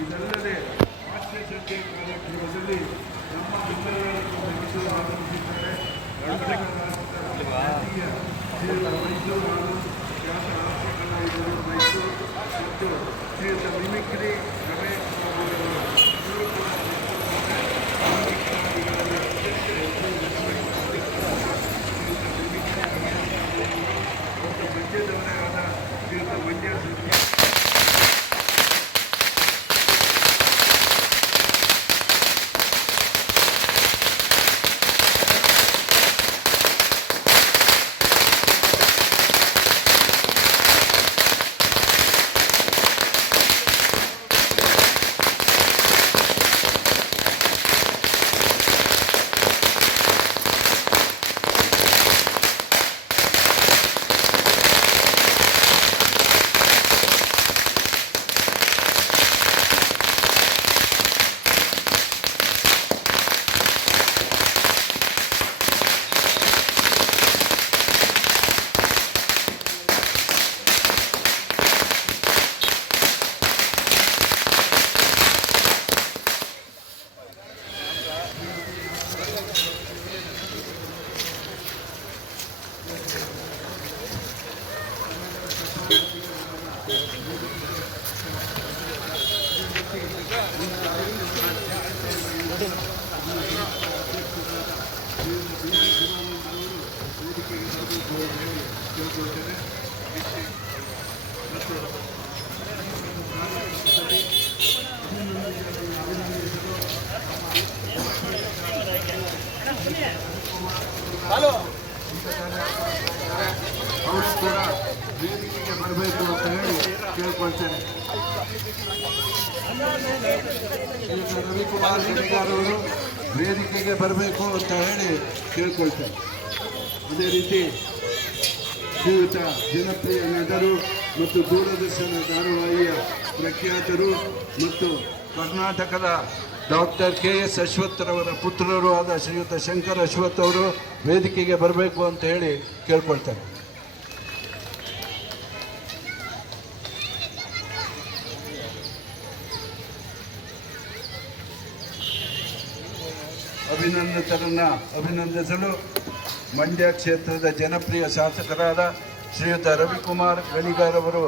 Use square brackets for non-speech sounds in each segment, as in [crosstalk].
ಇದಲ್ಲದೆ ಹಾಸ್ಯ ಸಂಖ್ಯೆ ಕಾರ್ಯಕ್ರಮದಲ್ಲಿ ನಮ್ಮ ನಿಮ್ಮೆಲ್ಲರನ್ನು ಮತ್ತು ದೂರದರ್ಶನ ಧಾರಾವಾಹಿಯ ಪ್ರಖ್ಯಾತರು ಮತ್ತು ಕರ್ನಾಟಕದ ಡಾಕ್ಟರ್ ಕೆ ಎಸ್ ಅಶ್ವತ್ಥರವರ ಪುತ್ರರು ಆದ ಶ್ರೀಯುತ ಶಂಕರ್ ಅಶ್ವಥ್ ಅವರು ವೇದಿಕೆಗೆ ಬರಬೇಕು ಅಂತ ಹೇಳಿ ಕೇಳ್ಕೊಳ್ತಾರೆ. ಅಭಿನಂದಿತರನ್ನು ಅಭಿನಂದಿಸಲು ಮಂಡ್ಯ ಕ್ಷೇತ್ರದ ಜನಪ್ರಿಯ ಶಾಸಕರಾದ ಶ್ರೀಯುತ ರವಿಕುಮಾರ್ ಗಣಿಗಾರ್ ಅವರು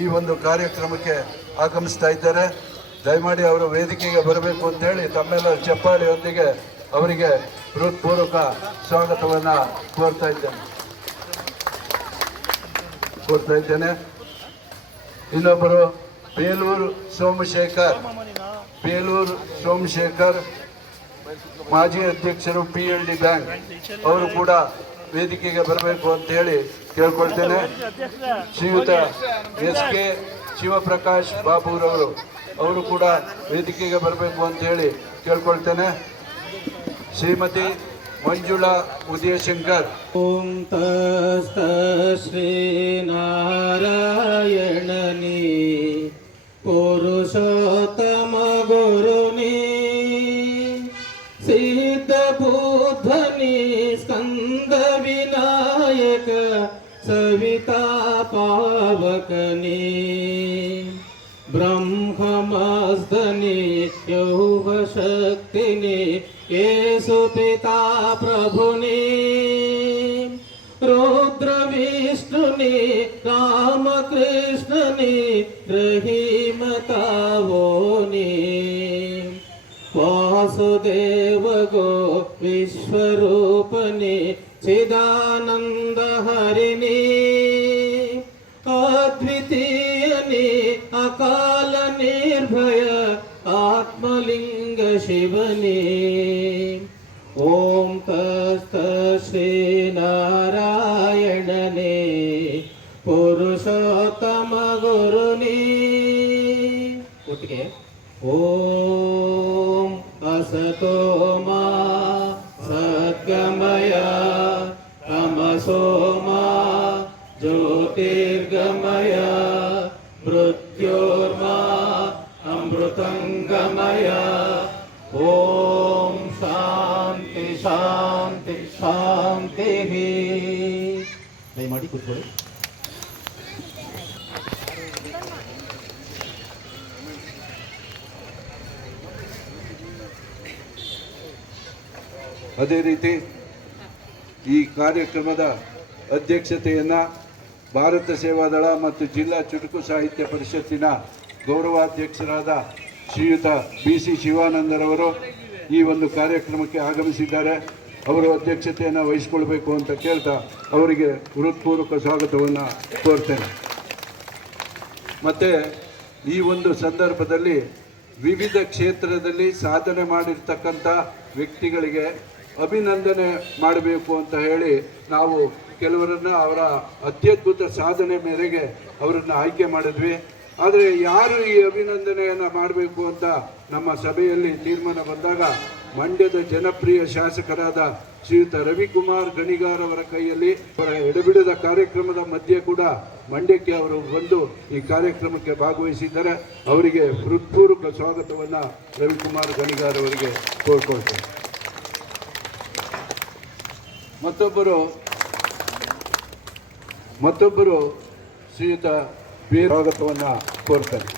ಈ ಒಂದು ಕಾರ್ಯಕ್ರಮಕ್ಕೆ ಆಗಮಿಸ್ತಾ ಇದ್ದಾರೆ. ದಯಮಾಡಿ ಅವರು ವೇದಿಕೆಗೆ ಬರಬೇಕು ಅಂತ ಹೇಳಿ ತಮ್ಮೆಲ್ಲರ ಚಪ್ಪಾಳಿಯೊಂದಿಗೆ ಅವರಿಗೆ ಹೃತ್ಪೂರ್ವಕ ಸ್ವಾಗತವನ್ನು ಕೋರ್ತಾ ಇದ್ದೇನೆ. ಕೋರ್ತಾ ಇದ್ದೇನೆ. ಇನ್ನೊಬ್ಬರು ಬೇಲೂರು ಸೋಮಶೇಖರ್. ಬೇಲೂರು ಸೋಮಶೇಖರ್, ಮಾಜಿ ಅಧ್ಯಕ್ಷರು ಪಿ ಎಲ್ ಡಿ ಬ್ಯಾಂಕ್ ಅವರು ಕೂಡ ವೇದಿಕೆಗೆ ಬರಬೇಕು ಅಂತ ಹೇಳಿ ಕೇಳ್ಕೊಳ್ತೇನೆ. ಶ್ರೀಯುತ ಎಸ್ ಕೆ ಶಿವಪ್ರಕಾಶ್ ಬಾಬುರವರು ಅವರು ಕೂಡ ವೇದಿಕೆಗೆ ಬರಬೇಕು ಅಂತ ಹೇಳಿ ಕೇಳ್ಕೊಳ್ತೇನೆ. ಶ್ರೀಮತಿ ಮಂಜುಳಾ ಉದಯಶಂಕರ್. ಓಂ ತಸ್ತ ಶ್ರೀನಾರಾಯಣನಿ ಪುರುಷೋತ್ತ पावकनि ब्रह्ममस्तनि यौवशक्तिनि येषु पिता प्रभुनि रुद्रविष्णुनि रामकृष्णनि रहीमतावोनि वासुदेव गो विश्वरूपनि चिदानन्दहरिणि अद्वितीयनि अकाल निर्भय आत्मलिंग शिवने ॐ ದಯಮಾಡಿ ಕೂತ್ಕೊಳ್ಳಿ. ಅದೇ ರೀತಿ ಈ ಕಾರ್ಯಕ್ರಮದ ಅಧ್ಯಕ್ಷತೆಯನ್ನು ಭಾರತ ಸೇವಾದಳ ಮತ್ತು ಜಿಲ್ಲಾ ಚುಟುಕು ಸಾಹಿತ್ಯ ಪರಿಷತ್ತಿನ ಗೌರವಾಧ್ಯಕ್ಷರಾದ ಶ್ರೀಯುತ ಬಿ ಸಿ ಶಿವಾನಂದರವರು ಈ ಒಂದು ಕಾರ್ಯಕ್ರಮಕ್ಕೆ ಆಗಮಿಸಿದ್ದಾರೆ. ಅವರು ಅಧ್ಯಕ್ಷತೆಯನ್ನು ವಹಿಸ್ಕೊಳ್ಬೇಕು ಅಂತ ಕೇಳ್ತಾ ಅವರಿಗೆ ಹೃತ್ಪೂರ್ವಕ ಸ್ವಾಗತವನ್ನು ಕೋರ್ತೇನೆ. ಮತ್ತು ಈ ಒಂದು ಸಂದರ್ಭದಲ್ಲಿ ವಿವಿಧ ಕ್ಷೇತ್ರದಲ್ಲಿ ಸಾಧನೆ ಮಾಡಿರ್ತಕ್ಕಂಥ ವ್ಯಕ್ತಿಗಳಿಗೆ ಅಭಿನಂದನೆ ಮಾಡಬೇಕು ಅಂತ ಹೇಳಿ ನಾವು ಕೆಲವರನ್ನು ಅವರ ಅತ್ಯದ್ಭುತ ಸಾಧನೆ ಮೇರೆಗೆ ಅವರನ್ನು ಆಯ್ಕೆ ಮಾಡಿದ್ವಿ. ಆದರೆ ಯಾರು ಈ ಅಭಿನಂದನೆಯನ್ನು ಮಾಡಬೇಕು ಅಂತ ನಮ್ಮ ಸಭೆಯಲ್ಲಿ ತೀರ್ಮಾನ ಬಂದಾಗ ಮಂಡ್ಯದ ಜನಪ್ರಿಯ ಶಾಸಕರಾದ ಶ್ರೀಯುತ ರವಿಕುಮಾರ್ ಗಣಿಗಾರ್ ಅವರ ಕೈಯಲ್ಲಿ ಅವರ ಎಡಬಿಡದ ಕಾರ್ಯಕ್ರಮದ ಮಧ್ಯೆ ಕೂಡ ಮಂಡ್ಯಕ್ಕೆ ಅವರು ಬಂದು ಈ ಕಾರ್ಯಕ್ರಮಕ್ಕೆ ಭಾಗವಹಿಸಿದ್ದಾರೆ. ಅವರಿಗೆ ಹೃತ್ಪೂರ್ವಕ ಸ್ವಾಗತವನ್ನು ರವಿಕುಮಾರ್ ಗಣಿಗಾರ್ ಅವರಿಗೆ ಕೋರ್ಕೊಳ್ತೇನೆ. ಮತ್ತೊಬ್ಬರು ಮತ್ತೊಬ್ಬರು ಶ್ರೀಯುತ ಸ್ವಾಗತವನ್ನು ಕೋರ್ತಾರೆ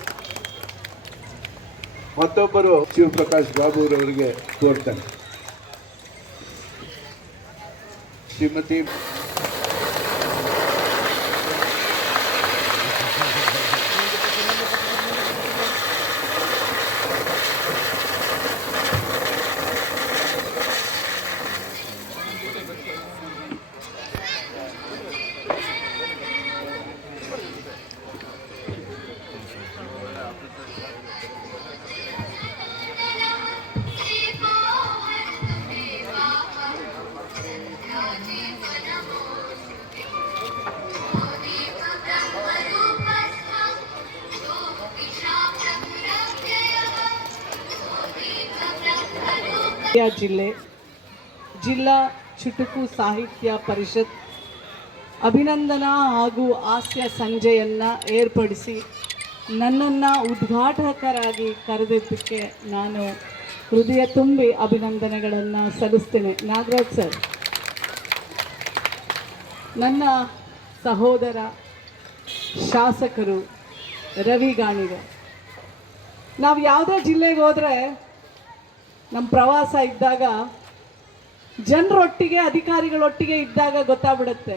ಮತ್ತೊಬ್ಬರು ಶಿವಪ್ರಕಾಶ್ ಬಾಬುರವರಿಗೆ ತೋರ್ತಾರೆ ಶ್ರೀಮತಿ ಜಿಲ್ಲೆ, ಜಿಲ್ಲಾ ಚುಟುಕು ಸಾಹಿತ್ಯ ಪರಿಷತ್ ಅಭಿನಂದನಾ ಹಾಗೂ ಹಾಸ್ಯ ಸಂಜೆಯನ್ನು ಏರ್ಪಡಿಸಿ ನನ್ನನ್ನು ಉದ್ಘಾಟಕರಾಗಿ ಕರೆದಿದ್ದಕ್ಕೆ ನಾನು ಹೃದಯ ತುಂಬಿ ಅಭಿನಂದನೆಗಳನ್ನು ಸಲ್ಲಿಸ್ತೇನೆ. ನಾಗರಾಜ್ ಸರ್, ನನ್ನ ಸಹೋದರ, ಶಾಸಕರು ರವಿ ಗಾಣಿಗ ನಾವು ಯಾವುದೇ ಜಿಲ್ಲೆಗೆ ಹೋದರೆ ನಮ್ಮ ಪ್ರವಾಸ ಇದ್ದಾಗ ಜನರೊಟ್ಟಿಗೆ, ಅಧಿಕಾರಿಗಳೊಟ್ಟಿಗೆ ಇದ್ದಾಗ ಗೊತ್ತಾಗ್ಬಿಡುತ್ತೆ.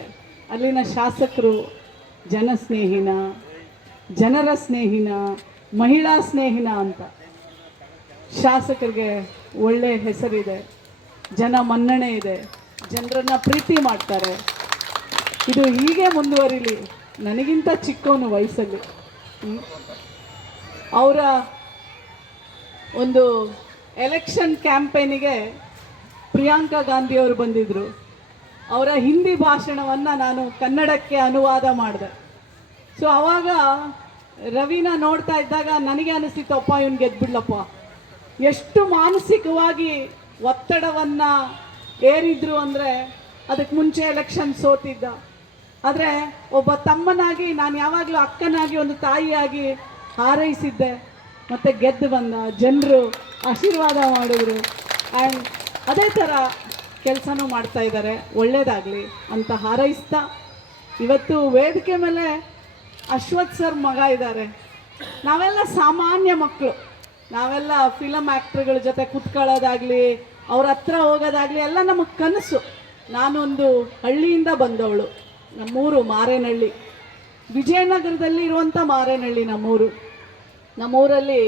ಅಲ್ಲಿನ ಶಾಸಕರು, ಜನ ಸ್ನೇಹಿನ, ಜನರ ಸ್ನೇಹಿನ, ಮಹಿಳಾ ಸ್ನೇಹಿನ ಅಂತ. ಶಾಸಕರಿಗೆ ಒಳ್ಳೆ ಹೆಸರಿದೆ, ಜನ ಮನ್ನಣೆ ಇದೆ, ಜನರನ್ನು ಪ್ರೀತಿ ಮಾಡ್ತಾರೆ. ಇದು ಹೀಗೆ ಮುಂದುವರಿಲಿ. ನನಗಿಂತ ಚಿಕ್ಕವನು ವಯಸ್ಸಲ್ಲಿ. ಅವರ ಒಂದು ಎಲೆಕ್ಷನ್ ಕ್ಯಾಂಪೇನಿಗೆ ಪ್ರಿಯಾಂಕಾ ಗಾಂಧಿ ಅವರು ಬಂದಿದ್ದರು ಅವರ ಹಿಂದಿ ಭಾಷಣವನ್ನು ನಾನು ಕನ್ನಡಕ್ಕೆ ಅನುವಾದ ಮಾಡಿದೆ. ಸೊ ಆವಾಗ ರವಿನ ನೋಡ್ತಾ ಇದ್ದಾಗ ನನಗೆ ಅನಿಸ್ತಿತ್ತಪ್ಪ ಇವನ್ ಗೆದ್ಬಿಡ್ಲಪ್ಪ. ಎಷ್ಟು ಮಾನಸಿಕವಾಗಿ ಒತ್ತಡವನ್ನು ಏರಿದ್ರು ಅಂದರೆ ಅದಕ್ಕೆ ಮುಂಚೆ ಎಲೆಕ್ಷನ್ ಸೋತಿದ್ದ. ಆದರೆ ಒಬ್ಬ ತಮ್ಮನಾಗಿ, ನಾನು ಯಾವಾಗಲೂ ಅಕ್ಕನಾಗಿ ಒಂದು ತಾಯಿಯಾಗಿ ಹಾರೈಸಿದ್ದೆ. ಮತ್ತು ಗೆದ್ದು ಬಂದ ಜನರು ಆಶೀರ್ವಾದ ಮಾಡಿದ್ರು. ಆ್ಯಂಡ್ ಅದೇ ಥರ ಕೆಲಸನೂ ಮಾಡ್ತಾ ಇದ್ದಾರೆ ಒಳ್ಳೇದಾಗಲಿ ಅಂತ ಹಾರೈಸ್ತಾ ಇವತ್ತು ವೇದಿಕೆ ಮೇಲೆ ಅಶ್ವಥ್ ಸರ್ ಮಗ ಇದ್ದಾರೆ ನಾವೆಲ್ಲ ಸಾಮಾನ್ಯ ಮಕ್ಕಳು ನಾವೆಲ್ಲ ಫಿಲಮ್ ಆ್ಯಕ್ಟ್ರ್ಗಳ ಜೊತೆ ಕುತ್ಕೊಳ್ಳೋದಾಗಲಿ, ಅವ್ರ ಹತ್ರ ಹೋಗೋದಾಗಲಿ ಎಲ್ಲ ನಮಗೆ ಕನಸು. ನಾನೊಂದು ಹಳ್ಳಿಯಿಂದ ಬಂದವಳು. ನಮ್ಮೂರು ಮಾರೇನಹಳ್ಳಿ. ವಿಜಯನಗರದಲ್ಲಿ ಇರುವಂಥ ಮಾರೇನಹಳ್ಳಿ ನಮ್ಮೂರು. ನಮ್ಮೂರಲ್ಲಿ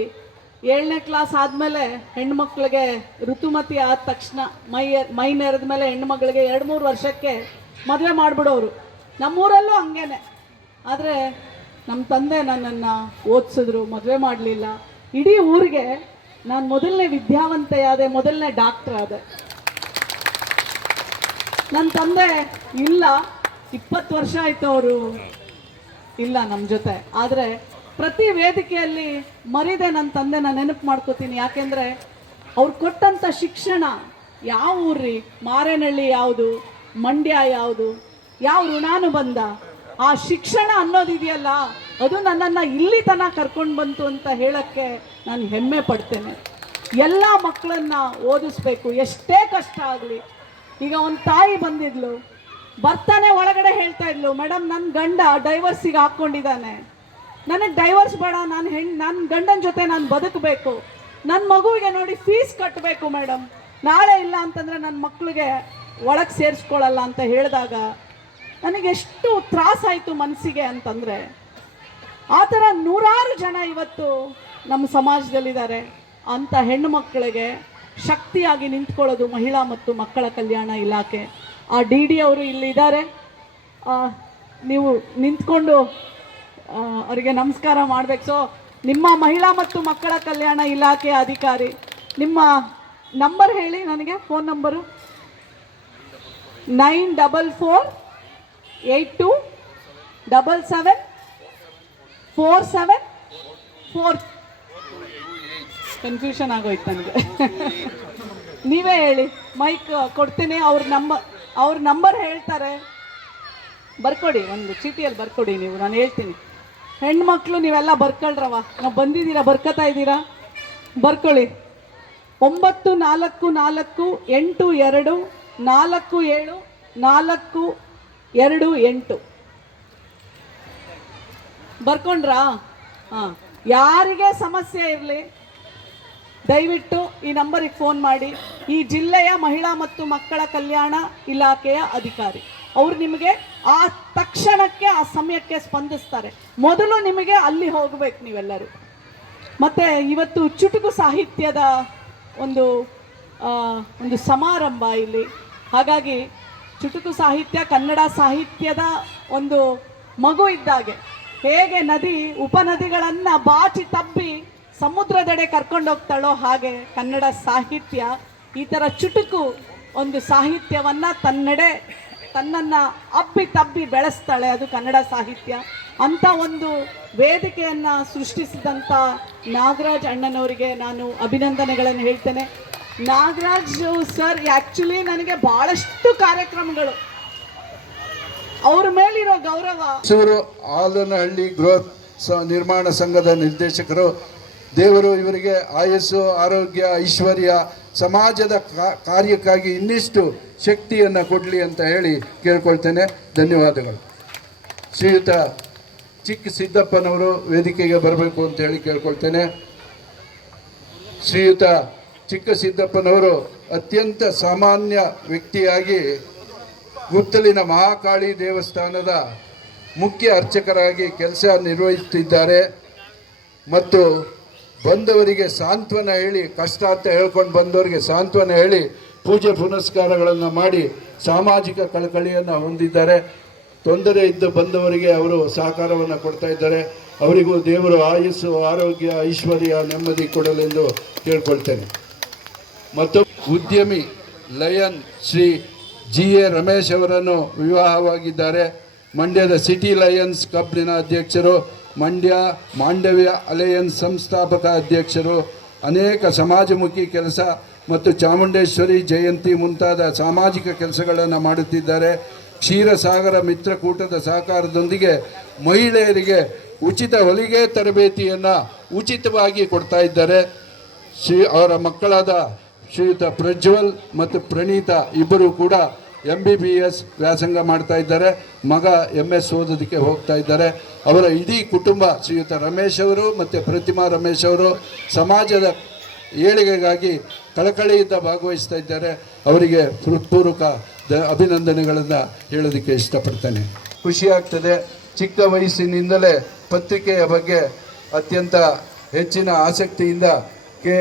ಏಳನೇ ಕ್ಲಾಸ್ ಆದಮೇಲೆ ಹೆಣ್ಮಕ್ಳಿಗೆ ಋತುಮತಿ ಆದ ತಕ್ಷಣ, ಮೈ ಮೈ ನೆರೆದ ಮೇಲೆ ಹೆಣ್ಮಕ್ಳಿಗೆ ಎರಡು ಮೂರು ವರ್ಷಕ್ಕೆ ಮದುವೆ ಮಾಡಿಬಿಡೋರು. ನಮ್ಮೂರಲ್ಲೂ ಹಂಗೇನೆ. ಆದರೆ ನಮ್ಮ ತಂದೆ ನನ್ನನ್ನು ಓದಿಸಿದ್ರು, ಮದುವೆ ಮಾಡಲಿಲ್ಲ. ಇಡೀ ಊರಿಗೆ ನಾನು ಮೊದಲನೇ ವಿದ್ಯಾವಂತೆಯಾದೆ, ಮೊದಲನೇ ಡಾಕ್ಟರ್ ಆದೆ. ನನ್ನ ತಂದೆ, ಇಲ್ಲ, ಇಪ್ಪತ್ತು ವರ್ಷ ಆಯಿತು ಅವರು ಇಲ್ಲ ನಮ್ಮ ಜೊತೆ. ಆದರೆ ಪ್ರತಿ ವೇದಿಕೆಯಲ್ಲಿ ಮರಿದೆ ನನ್ನ ತಂದೆನ ನೆನಪು ಮಾಡ್ಕೋತೀನಿ. ಯಾಕೆಂದರೆ ಅವ್ರು ಕೊಟ್ಟಂಥ ಶಿಕ್ಷಣ ಯಾವ ಊರ್ರಿ? ಮಾರೇನಹಳ್ಳಿ ಯಾವುದು? ಮಂಡ್ಯ ಯಾವುದು? ಯಾವ ಋಣಾನುಬಂಧ? ಆ ಶಿಕ್ಷಣ ಅನ್ನೋದಿದೆಯಲ್ಲ ಅದು ನನ್ನನ್ನು ಇಲ್ಲಿ ತನಕ ಕರ್ಕೊಂಡು ಬಂತು ಅಂತ ಹೇಳೋಕ್ಕೆ ನಾನು ಹೆಮ್ಮೆ ಪಡ್ತೇನೆ. ಎಲ್ಲ ಮಕ್ಕಳನ್ನು ಓದಿಸ್ಬೇಕು. ಎಷ್ಟೇ ಕಷ್ಟ ಆಗಲಿ. ಈಗ ಒಂದು ತಾಯಿ ಬಂದಿದ್ಲು. ಬರ್ತಾನೆ ಒಳಗಡೆ ಹೇಳ್ತಾ ಇದ್ಲು ಮೇಡಮ್ ನನ್ನ ಗಂಡ ಡೈವರ್ಸಿಗೆ ಹಾಕ್ಕೊಂಡಿದ್ದಾನೆ. ನನಗೆ ಡೈವರ್ಸ್ ಬೇಡ, ನಾನು ಹೆಣ್ ನನ್ನ ಗಂಡನ ಜೊತೆ ನಾನು ಬದುಕಬೇಕು. ನನ್ನ ಮಗುವಿಗೆ ನೋಡಿ ಫೀಸ್ ಕಟ್ಟಬೇಕು ಮೇಡಮ್ ನಾಳೆ ಇಲ್ಲ ಅಂತಂದರೆ ನನ್ನ ಮಕ್ಕಳಿಗೆ ಒಳಗೆ ಸೇರಿಸ್ಕೊಳ್ಳಲ್ಲ ಅಂತ ಹೇಳಿದಾಗ ನನಗೆ ಎಷ್ಟು ತ್ರಾಸಾಯಿತು ಮನಸ್ಸಿಗೆ ಅಂತಂದರೆ, ಆ ಥರ ನೂರಾರು ಜನ ಇವತ್ತು ನಮ್ಮ ಸಮಾಜದಲ್ಲಿದ್ದಾರೆ. ಅಂಥ ಹೆಣ್ಣು ಮಕ್ಕಳಿಗೆ ಶಕ್ತಿಯಾಗಿ ನಿಂತ್ಕೊಳ್ಳೋದು ಮಹಿಳಾ ಮತ್ತು ಮಕ್ಕಳ ಕಲ್ಯಾಣ ಇಲಾಖೆ. ಆ ಡಿ ಡಿ ಅವರು ಇಲ್ಲಿದ್ದಾರೆ. ನೀವು ನಿಂತ್ಕೊಂಡು ಅವರಿಗೆ ನಮಸ್ಕಾರ ಮಾಡಬೇಕು. ಸೊ ನಿಮ್ಮ ಮಹಿಳಾ ಮತ್ತು ಮಕ್ಕಳ ಕಲ್ಯಾಣ ಇಲಾಖೆ ಅಧಿಕಾರಿ, ನಿಮ್ಮ ನಂಬರ್ ಹೇಳಿ ನನಗೆ phone number nine double four eight two double seven four seven four confusion ಆಗೋಯ್ತು ನನಗೆ. [laughs] ನೀವೇ ಹೇಳಿ ಮೈಕ್ ಕೊಡ್ತೀನಿ, ಅವ್ರ ನಂಬರ್ ಅವ್ರ ನಂಬರ್ ಹೇಳ್ತಾರೆ. ಬರ್ಕೊಡಿ, ಒಂದು ಚೀಟಿಯಲ್ಲಿ ಬರ್ಕೊಡಿ ನೀವು, ನಾನು ಹೇಳ್ತೀನಿ. ಹೆಣ್ಮಕ್ಳು ನೀವೆಲ್ಲ ಬರ್ಕೊಳ್ರವ ನಾವು ಬಂದಿದ್ದೀರಾ, ಬರ್ಕೋತಾ ಇದ್ದೀರಾ? ಬರ್ಕೊಳ್ಳಿ. ಒಂಬತ್ತು, ನಾಲ್ಕು ನಾಲ್ಕು, ಎಂಟು, ಎರಡು, ನಾಲ್ಕು, ಏಳು, ನಾಲ್ಕು, ಎರಡು, ಎಂಟು. ಬರ್ಕೊಂಡ್ರಾ? ಹಾಂ. ಯಾರಿಗೆ ಸಮಸ್ಯೆ ಇರಲಿ, ದಯವಿಟ್ಟು ಈ ನಂಬರಿಗೆ ಫೋನ್ ಮಾಡಿ. ಈ ಜಿಲ್ಲೆಯ ಮಹಿಳಾ ಮತ್ತು ಮಕ್ಕಳ ಕಲ್ಯಾಣ ಇಲಾಖೆಯ ಅಧಿಕಾರಿ. ಅವ್ರು ನಿಮಗೆ ಆ ತಕ್ಷಣಕ್ಕೆ, ಆ ಸಮಯಕ್ಕೆ ಸ್ಪಂದಿಸ್ತಾರೆ. ಮೊದಲು ನಿಮಗೆ ಅಲ್ಲಿ ಹೋಗ್ಬೇಕು ನೀವೆಲ್ಲರೂ. ಮತ್ತು ಇವತ್ತು ಚುಟುಕು ಸಾಹಿತ್ಯದ ಒಂದು ಒಂದು ಸಮಾರಂಭ ಇಲ್ಲಿ. ಹಾಗಾಗಿ ಚುಟುಕು ಸಾಹಿತ್ಯ, ಕನ್ನಡ ಸಾಹಿತ್ಯದ ಒಂದು ಮಗು ಇದ್ದಾಗೆ. ಹೇಗೆ ನದಿ, ಉಪನದಿಗಳನ್ನು ಬಾಚಿ ತಬ್ಬಿ ಸಮುದ್ರದೆಡೆ ಕರ್ಕೊಂಡೋಗ್ತಾಳೋ ಹಾಗೆ ಕನ್ನಡ ಸಾಹಿತ್ಯ ಈ ಥರ ಚುಟುಕು ಒಂದು ಸಾಹಿತ್ಯವನ್ನು ತನ್ನೆಡೆ ತನ್ನನ್ನು ಅಪ್ಪಿ ತಬ್ಬಿ ಬೆಳೆಸ್ತಾಳೆ ಅದು ಕನ್ನಡ ಸಾಹಿತ್ಯ. ಅಂಥ ಒಂದು ವೇದಿಕೆಯನ್ನು ಸೃಷ್ಟಿಸಿದಂಥ ನಾಗರಾಜ್ ಅಣ್ಣನವರಿಗೆ ನಾನು ಅಭಿನಂದನೆಗಳನ್ನು ಹೇಳ್ತೇನೆ. ನಾಗರಾಜ್ ಸರ್ ಆ್ಯಕ್ಚುಲಿ ನನಗೆ ಭಾಳಷ್ಟು ಕಾರ್ಯಕ್ರಮಗಳು. ಅವ್ರ ಮೇಲಿರೋ ಗೌರವ. ಆಲನಹಳ್ಳಿ ಗೃಹ ನಿರ್ಮಾಣ ಸಂಘದ ನಿರ್ದೇಶಕರು ದೇವರು ಇವರಿಗೆ ಆಯಸ್ಸು, ಆರೋಗ್ಯ, ಐಶ್ವರ್ಯ, ಸಮಾಜದ ಕಾರ್ಯಕ್ಕಾಗಿ ಇನ್ನಿಷ್ಟು ಶಕ್ತಿಯನ್ನು ಕೊಡಲಿ ಅಂತ ಹೇಳಿ ಕೇಳ್ಕೊಳ್ತೇನೆ. ಧನ್ಯವಾದಗಳು. ಶ್ರೀಯುತ ಚಿಕ್ಕ ಸಿದ್ದಪ್ಪನವರು ವೇದಿಕೆಗೆ ಬರಬೇಕು ಅಂತ ಹೇಳಿ ಕೇಳ್ಕೊಳ್ತೇನೆ. ಶ್ರೀಯುತ ಚಿಕ್ಕ ಸಿದ್ದಪ್ಪನವರು ಅತ್ಯಂತ ಸಾಮಾನ್ಯ ವ್ಯಕ್ತಿಯಾಗಿ ಗುತ್ತಲಿನ ಮಹಾಕಾಳಿ ದೇವಸ್ಥಾನದ ಮುಖ್ಯ ಅರ್ಚಕರಾಗಿ ಕೆಲಸ ನಿರ್ವಹಿಸುತ್ತಿದ್ದಾರೆ. ಮತ್ತು ಬಂದವರಿಗೆ ಸಾಂತ್ವನ ಹೇಳಿ, ಕಷ್ಟ ಅಂತ ಹೇಳ್ಕೊಂಡು ಬಂದವರಿಗೆ ಸಾಂತ್ವನ ಹೇಳಿ, ಪೂಜೆ ಪುನಸ್ಕಾರಗಳನ್ನು ಮಾಡಿ ಸಾಮಾಜಿಕ ಕಳಕಳಿಯನ್ನು ಹೊಂದಿದ್ದಾರೆ. ತೊಂದರೆ ಇದ್ದು ಬಂದವರಿಗೆ ಅವರು ಸಹಕಾರವನ್ನು ಕೊಡ್ತಾ ಇದ್ದಾರೆ. ಅವರಿಗೂ ದೇವರು ಆಯುಸ್ಸು, ಆರೋಗ್ಯ, ಐಶ್ವರ್ಯ, ನೆಮ್ಮದಿ ಕೊಡಲೆಂದು ಕೇಳ್ಕೊಳ್ತೇನೆ. ಮತ್ತು ಉದ್ಯಮಿ lion Shri G A Ramesh ಅವರನ್ನು ವಿವಾಹವಾಗಿದ್ದಾರೆ. ಮಂಡ್ಯದ ಸಿಟಿ ಲಯನ್ಸ್ ಕ್ಲಬ್ನ ಅಧ್ಯಕ್ಷರು ಮಂಡ್ಯ ಮಾಂಡವ್ಯ ಅಲಯನ್ಸ್ ಸಂಸ್ಥಾಪಕ ಅಧ್ಯಕ್ಷರು, ಅನೇಕ ಸಮಾಜಮುಖಿ ಕೆಲಸ ಮತ್ತು ಚಾಮುಂಡೇಶ್ವರಿ ಜಯಂತಿ ಮುಂತಾದ ಸಾಮಾಜಿಕ ಕೆಲಸಗಳನ್ನು ಮಾಡುತ್ತಿದ್ದಾರೆ. ಕ್ಷೀರಸಾಗರ ಮಿತ್ರಕೂಟದ ಸಹಕಾರದೊಂದಿಗೆ ಮಹಿಳೆಯರಿಗೆ ಉಚಿತ ಹೊಲಿಗೆ ತರಬೇತಿಯನ್ನು ಉಚಿತವಾಗಿ ಕೊಡ್ತಾ ಇದ್ದಾರೆ. ಶ್ರೀ ಅವರ ಮಕ್ಕಳಾದ ಶ್ರೀಯುತ ಪ್ರಜ್ವಲ್ ಮತ್ತು ಪ್ರಣೀತ ಇಬ್ಬರು ಕೂಡ ಎಂ ಬಿ ಬಿ ಎಸ್ ವ್ಯಾಸಂಗ ಮಾಡ್ತಾ ಇದ್ದಾರೆ. ಮಗ ಎಂ ಎಸ್ ಓದೋದಕ್ಕೆ ಹೋಗ್ತಾ ಇದ್ದಾರೆ. ಅವರ ಇಡೀ ಕುಟುಂಬ ಶ್ರೀಯುತ ರಮೇಶ್ ಅವರು ಮತ್ತು ಪ್ರತಿಮಾ ರಮೇಶ್ ಅವರು ಸಮಾಜದ ಏಳಿಗೆಗಾಗಿ ಕಳಕಳಿಯಿಂದ ಭಾಗವಹಿಸ್ತಾ ಇದ್ದಾರೆ. ಅವರಿಗೆ ಹೃತ್ಪೂರ್ವಕ ದ ಅಭಿನಂದನೆಗಳನ್ನು ಹೇಳೋದಕ್ಕೆ ಇಷ್ಟಪಡ್ತೇನೆ. ಖುಷಿಯಾಗ್ತದೆ ಚಿಕ್ಕ ವಯಸ್ಸಿನಿಂದಲೇ ಪತ್ರಿಕೆಯ ಬಗ್ಗೆ ಅತ್ಯಂತ ಹೆಚ್ಚಿನ ಆಸಕ್ತಿಯಿಂದ ಕೆ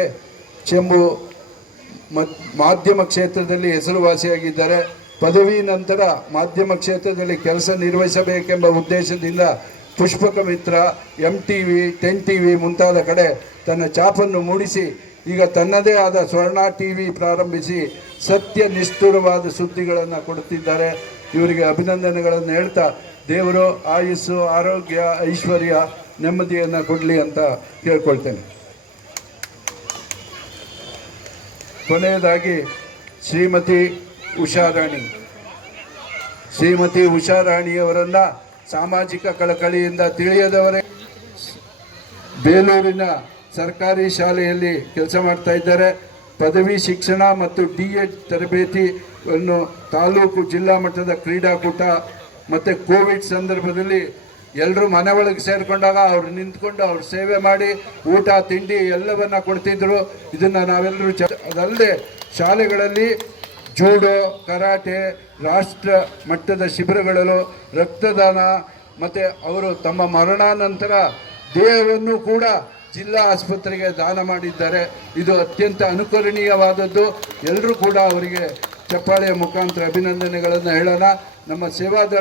ಚೆಂಬು ಮಾಧ್ಯಮ ಕ್ಷೇತ್ರದಲ್ಲಿ ಹೆಸರುವಾಸಿಯಾಗಿದ್ದಾರೆ. ಪದವಿ ನಂತರ ಮಾಧ್ಯಮ ಕ್ಷೇತ್ರದಲ್ಲಿ ಕೆಲಸ ನಿರ್ವಹಿಸಬೇಕೆಂಬ ಉದ್ದೇಶದಿಂದ ಪುಷ್ಪಕ ಮಿತ್ರ M T V ten T V ಮುಂತಾದ ಕಡೆ ತನ್ನ ಚಾಪನ್ನು ಮೂಡಿಸಿ, ಈಗ ತನ್ನದೇ ಆದ ಸ್ವರ್ಣ ಟಿ ವಿ ಪ್ರಾರಂಭಿಸಿ ಸತ್ಯ ನಿಷ್ಠುರವಾದ ಸುದ್ದಿಗಳನ್ನು ಕೊಡುತ್ತಿದ್ದಾರೆ. ಇವರಿಗೆ ಅಭಿನಂದನೆಗಳನ್ನು ಹೇಳ್ತಾ, ದೇವರು ಆಯುಸ್ಸು, ಆರೋಗ್ಯ, ಐಶ್ವರ್ಯ ನೆಮ್ಮದಿಯನ್ನು ಕೊಡಲಿ ಅಂತ ಕೇಳ್ಕೊಳ್ತೇನೆ ಕೊನೆಯದಾಗಿ ಶ್ರೀಮತಿ ಉಷಾರಾಣಿ ಶ್ರೀಮತಿ ಉಷಾರಾಣಿಯವರನ್ನ ಸಾಮಾಜಿಕ ಕಳಕಳಿಯಿಂದ ತಿಳಿಯದವರೇ. ಬೇಲೂರಿನ ಸರ್ಕಾರಿ ಶಾಲೆಯಲ್ಲಿ ಕೆಲಸ ಮಾಡ್ತಾ ಇದ್ದಾರೆ. ಪದವಿ ಶಿಕ್ಷಣ ಮತ್ತು ಡಿ ಎಡ್ ತರಬೇತಿಯನ್ನು ತಾಲೂಕು ಜಿಲ್ಲಾ ಮಟ್ಟದ ಕ್ರೀಡಾಕೂಟ ಮತ್ತು ಕೋವಿಡ್ ಸಂದರ್ಭದಲ್ಲಿ ಎಲ್ಲರೂ ಮನೆ ಒಳಗೆ ಸೇರಿಕೊಂಡಾಗ ಅವ್ರು ನಿಂತ್ಕೊಂಡು ಅವ್ರು ಸೇವೆ ಮಾಡಿ ಊಟ, ತಿಂಡಿ ಎಲ್ಲವನ್ನ ಕೊಡ್ತಿದ್ರು. ಇದನ್ನು ನಾವೆಲ್ಲರೂ ಚ, ಅದಲ್ಲದೆ ಶಾಲೆಗಳಲ್ಲಿ ಜೂಡೋ, ಕರಾಟೆ, ರಾಷ್ಟ್ರ ಮಟ್ಟದ ಶಿಬಿರಗಳಲ್ಲೂ ರಕ್ತದಾನ ಮತ್ತು ಅವರು ತಮ್ಮ ಮರಣಾನಂತರ ದೇಹವನ್ನು ಕೂಡ ಜಿಲ್ಲಾ ಆಸ್ಪತ್ರೆಗೆ ದಾನ ಮಾಡಿದ್ದಾರೆ. ಇದು ಅತ್ಯಂತ ಅನುಕರಣೀಯವಾದದ್ದು. ಎಲ್ಲರೂ ಕೂಡ ಅವರಿಗೆ ಚಪ್ಪಾಳೆಯ ಮುಖಾಂತರ ಅಭಿನಂದನೆಗಳನ್ನು ಹೇಳೋಣ. ನಮ್ಮ ಸೇವಾದ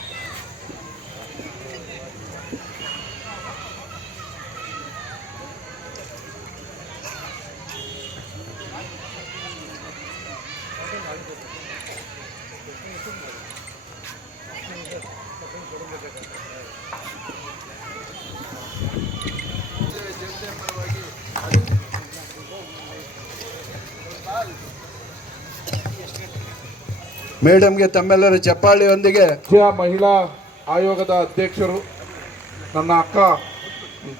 ಮೇಡಮ್ಗೆ ತಮ್ಮೆಲ್ಲರ ಚಪ್ಪಾಳಿಯೊಂದಿಗೆ ಮಹಿಳಾ ಆಯೋಗದ ಅಧ್ಯಕ್ಷರು ನನ್ನ ಅಕ್ಕ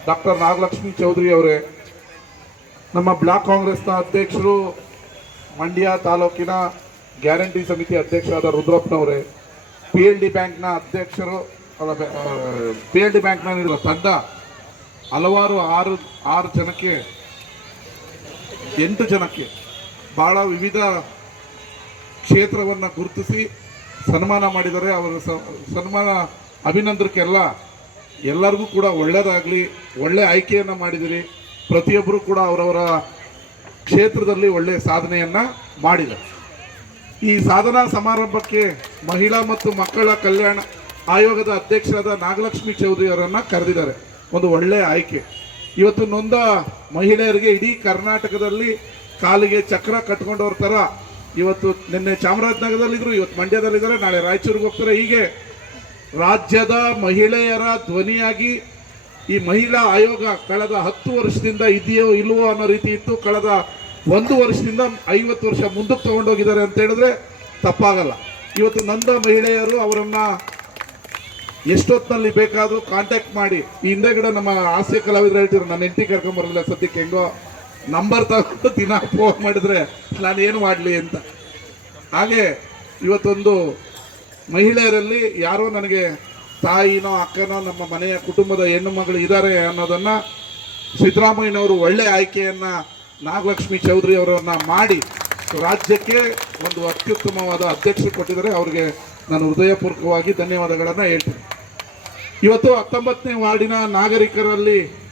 ಡಾಕ್ಟರ್ ನಾಗಲಕ್ಷ್ಮಿ ಚೌಧರಿ ಅವರೇ, ನಮ್ಮ ಬ್ಲಾಕ್ ಕಾಂಗ್ರೆಸ್ನ ಅಧ್ಯಕ್ಷರು, ಮಂಡ್ಯ ತಾಲೂಕಿನ ಗ್ಯಾರಂಟಿ ಸಮಿತಿ ಅಧ್ಯಕ್ಷರಾದ ರುದ್ರಪ್ಪನವರೇ ಪಿ ಎಲ್ ಡಿ ಬ್ಯಾಂಕ್ನ ಅಧ್ಯಕ್ಷರು ಪಿ ಎಲ್ ಡಿ ಬ್ಯಾಂಕ್ನ ನೀಡಿದ ತಂಡ ಹಲವಾರು ಆರು ಆರು ಜನಕ್ಕೆ, ಎಂಟು ಜನಕ್ಕೆ ಭಾಳ ವಿವಿಧ ಕ್ಷೇತ್ರವನ್ನು ಗುರುತಿಸಿ ಸನ್ಮಾನ ಮಾಡಿದ್ದಾರೆ ಅವರ ಸನ್ಮಾನ ಅಭಿನಂದನಕ್ಕೆಲ್ಲ ಎಲ್ಲರಿಗೂ ಕೂಡ ಒಳ್ಳೆಯದಾಗಲಿ ಒಳ್ಳೆ ಆಯ್ಕೆಯನ್ನು ಮಾಡಿದಿರಿ. ಪ್ರತಿಯೊಬ್ಬರು ಕೂಡ ಅವರವರ ಕ್ಷೇತ್ರದಲ್ಲಿ ಒಳ್ಳೆಯ ಸಾಧನೆಯನ್ನು ಮಾಡಿದರು. ಈ ಸಾಧನಾ ಸಮಾರಂಭಕ್ಕೆ ಮಹಿಳಾ ಮತ್ತು ಮಕ್ಕಳ ಕಲ್ಯಾಣ ಆಯೋಗದ ಅಧ್ಯಕ್ಷರಾದ ನಾಗಲಕ್ಷ್ಮಿ ಚೌಧರಿ ಅವರನ್ನು ಕರೆದಿದ್ದಾರೆ. ಒಂದು ಒಳ್ಳೆಯ ಆಯ್ಕೆ. ಇವತ್ತು ನೊಂದ ಮಹಿಳೆಯರಿಗೆ ಇಡೀ ಕರ್ನಾಟಕದಲ್ಲಿ ಕಾಲಿಗೆ ಚಕ್ರ ಕಟ್ಕೊಂಡವ್ರ ಥರ ಇವತ್ತು ನಿನ್ನೆ ಚಾಮರಾಜನಗರದಲ್ಲಿದ್ದರು ಇವತ್ತು ಮಂಡ್ಯದಲ್ಲಿದ್ದಾರೆ, ನಾಳೆ ರಾಯಚೂರಿಗೆ ಹೋಗ್ತಾರೆ. ಹೀಗೆ ರಾಜ್ಯದ ಮಹಿಳೆಯರ ಧ್ವನಿಯಾಗಿ ಈ ಮಹಿಳಾ ಆಯೋಗ ಕಳೆದ ಹತ್ತು ವರ್ಷದಿಂದ ಇದೆಯೋ ಇಲ್ವೋ ಅನ್ನೋ ರೀತಿ ಇತ್ತು. ಕಳೆದ ಒಂದು ವರ್ಷದಿಂದ ಐವತ್ತು ವರ್ಷ ಮುಂದಕ್ಕೆ ತಗೊಂಡೋಗಿದ್ದಾರೆ ಅಂತ ಹೇಳಿದ್ರೆ ತಪ್ಪಾಗಲ್ಲ. ಇವತ್ತು ನಂದ ಮಹಿಳೆಯರು ಅವರನ್ನು ಎಷ್ಟೊತ್ತಿನಲ್ಲಿ ಬೇಕಾದರೂ ಕಾಂಟ್ಯಾಕ್ಟ್ ಮಾಡಿ, ಈ ಹಿಂದೆಗಡೆ ನಮ್ಮ ಹಾಸ್ಯ ಕಲಾವಿದರು ಹೇಳ್ತಿದ್ರು ನನ್ನ ಹೆಂಡತಿ ಕರ್ಕೊಂಬರಲಿಲ್ಲ ಸದ್ಯಕ್ಕೆ ಹೆಂಗೋ. ನಂಬರ್ ತಗೊಂಡು ದಿನ ಫೋನ್ ಮಾಡಿದ್ರೆ ನಾನು ಏನು ಮಾಡಲಿ ಅಂತ. ಹಾಗೆ ಇವತ್ತೊಂದು ಮಹಿಳೆಯರಲ್ಲಿ ಯಾರೋ ನನಗೆ ತಾಯಿನೋ ಅಕ್ಕನೋ ನಮ್ಮ ಮನೆಯ ಕುಟುಂಬದ ಹೆಣ್ಣು ಮಗಳು ಇದ್ದಾರೆ ಅನ್ನೋದನ್ನು ಸಿದ್ದರಾಮಯ್ಯನವರು ಒಳ್ಳೆ ಆಯ್ಕೆಯನ್ನು ನಾಗಲಕ್ಷ್ಮಿ ಚೌಧರಿ ಅವರನ್ನು ಮಾಡಿ ರಾಜ್ಯಕ್ಕೆ ಒಂದು ಅತ್ಯುತ್ತಮವಾದ ಅಧ್ಯಕ್ಷರು ಕೊಟ್ಟಿದ್ದಾರೆ. ಅವರಿಗೆ ನಾನು ಹೃದಯಪೂರ್ವಕವಾಗಿ ಧನ್ಯವಾದಗಳನ್ನು ಹೇಳ್ತೀನಿ. ಇವತ್ತು ಹತ್ತೊಂಬತ್ತನೇ ವಾರ್ಡಿನ ನಾಗರಿಕರಲ್ಲಿ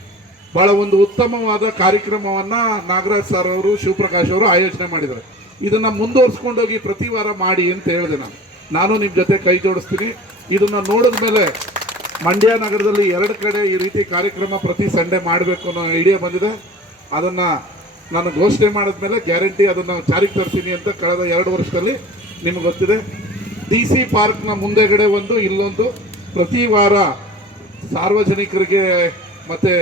ಬಹಳ ಒಂದು ಉತ್ತಮವಾದ ಕಾರ್ಯಕ್ರಮವನ್ನ ನಾಗರಾಜ್ ಸರ್ ಅವರು, ಶಿವಪ್ರಕಾಶ್ ಅವರು ಆಯೋಜನೆ ಮಾಡಿದ್ದಾರೆ. ಇದನ್ನ ಮುಂದುವರ್ಸ್ಕೊಂಡೋಗಿ ಪ್ರತಿ ವಾರ ಮಾಡಿ ಅಂತ ಹೇಳಿದೆ ನಾನು. ನಾನು ನಿಮ್ಮ ಜೊತೆ ಕೈ ಜೋಡಿಸ್ತೀನಿ. ಇದನ್ನ ನೋಡಿದ ಮೇಲೆ ಮಂಡ್ಯ ನಗರದಲ್ಲಿ ಎರಡು ಕಡೆ ಈ ರೀತಿ ಕಾರ್ಯಕ್ರಮ ಪ್ರತಿ ಸಂಡೇ ಮಾಡಬೇಕು ಅನ್ನೋ ಐಡಿಯಾ ಬಂದಿದೆ. ಅದನ್ನ ನಾನು ಘೋಷಣೆ ಮಾಡಿದ್ಮೇಲೆ ಗ್ಯಾರಂಟಿ ಅದನ್ನ ಜಾರಿಗೆ ತರ್ತೀನಿ ಅಂತ ಕಳೆದ ಎರಡು ವರ್ಷದಲ್ಲಿ ನಿಮ್ಗೆ ಗೊತ್ತಿದೆ. ಡಿ ಸಿ ಪಾರ್ಕ್ನ ಮುಂದೆಗಡೆ ಒಂದು, ಇಲ್ಲೊಂದು ಪ್ರತಿ ವಾರ ಸಾರ್ವಜನಿಕರಿಗೆ ಮತ್ತೆ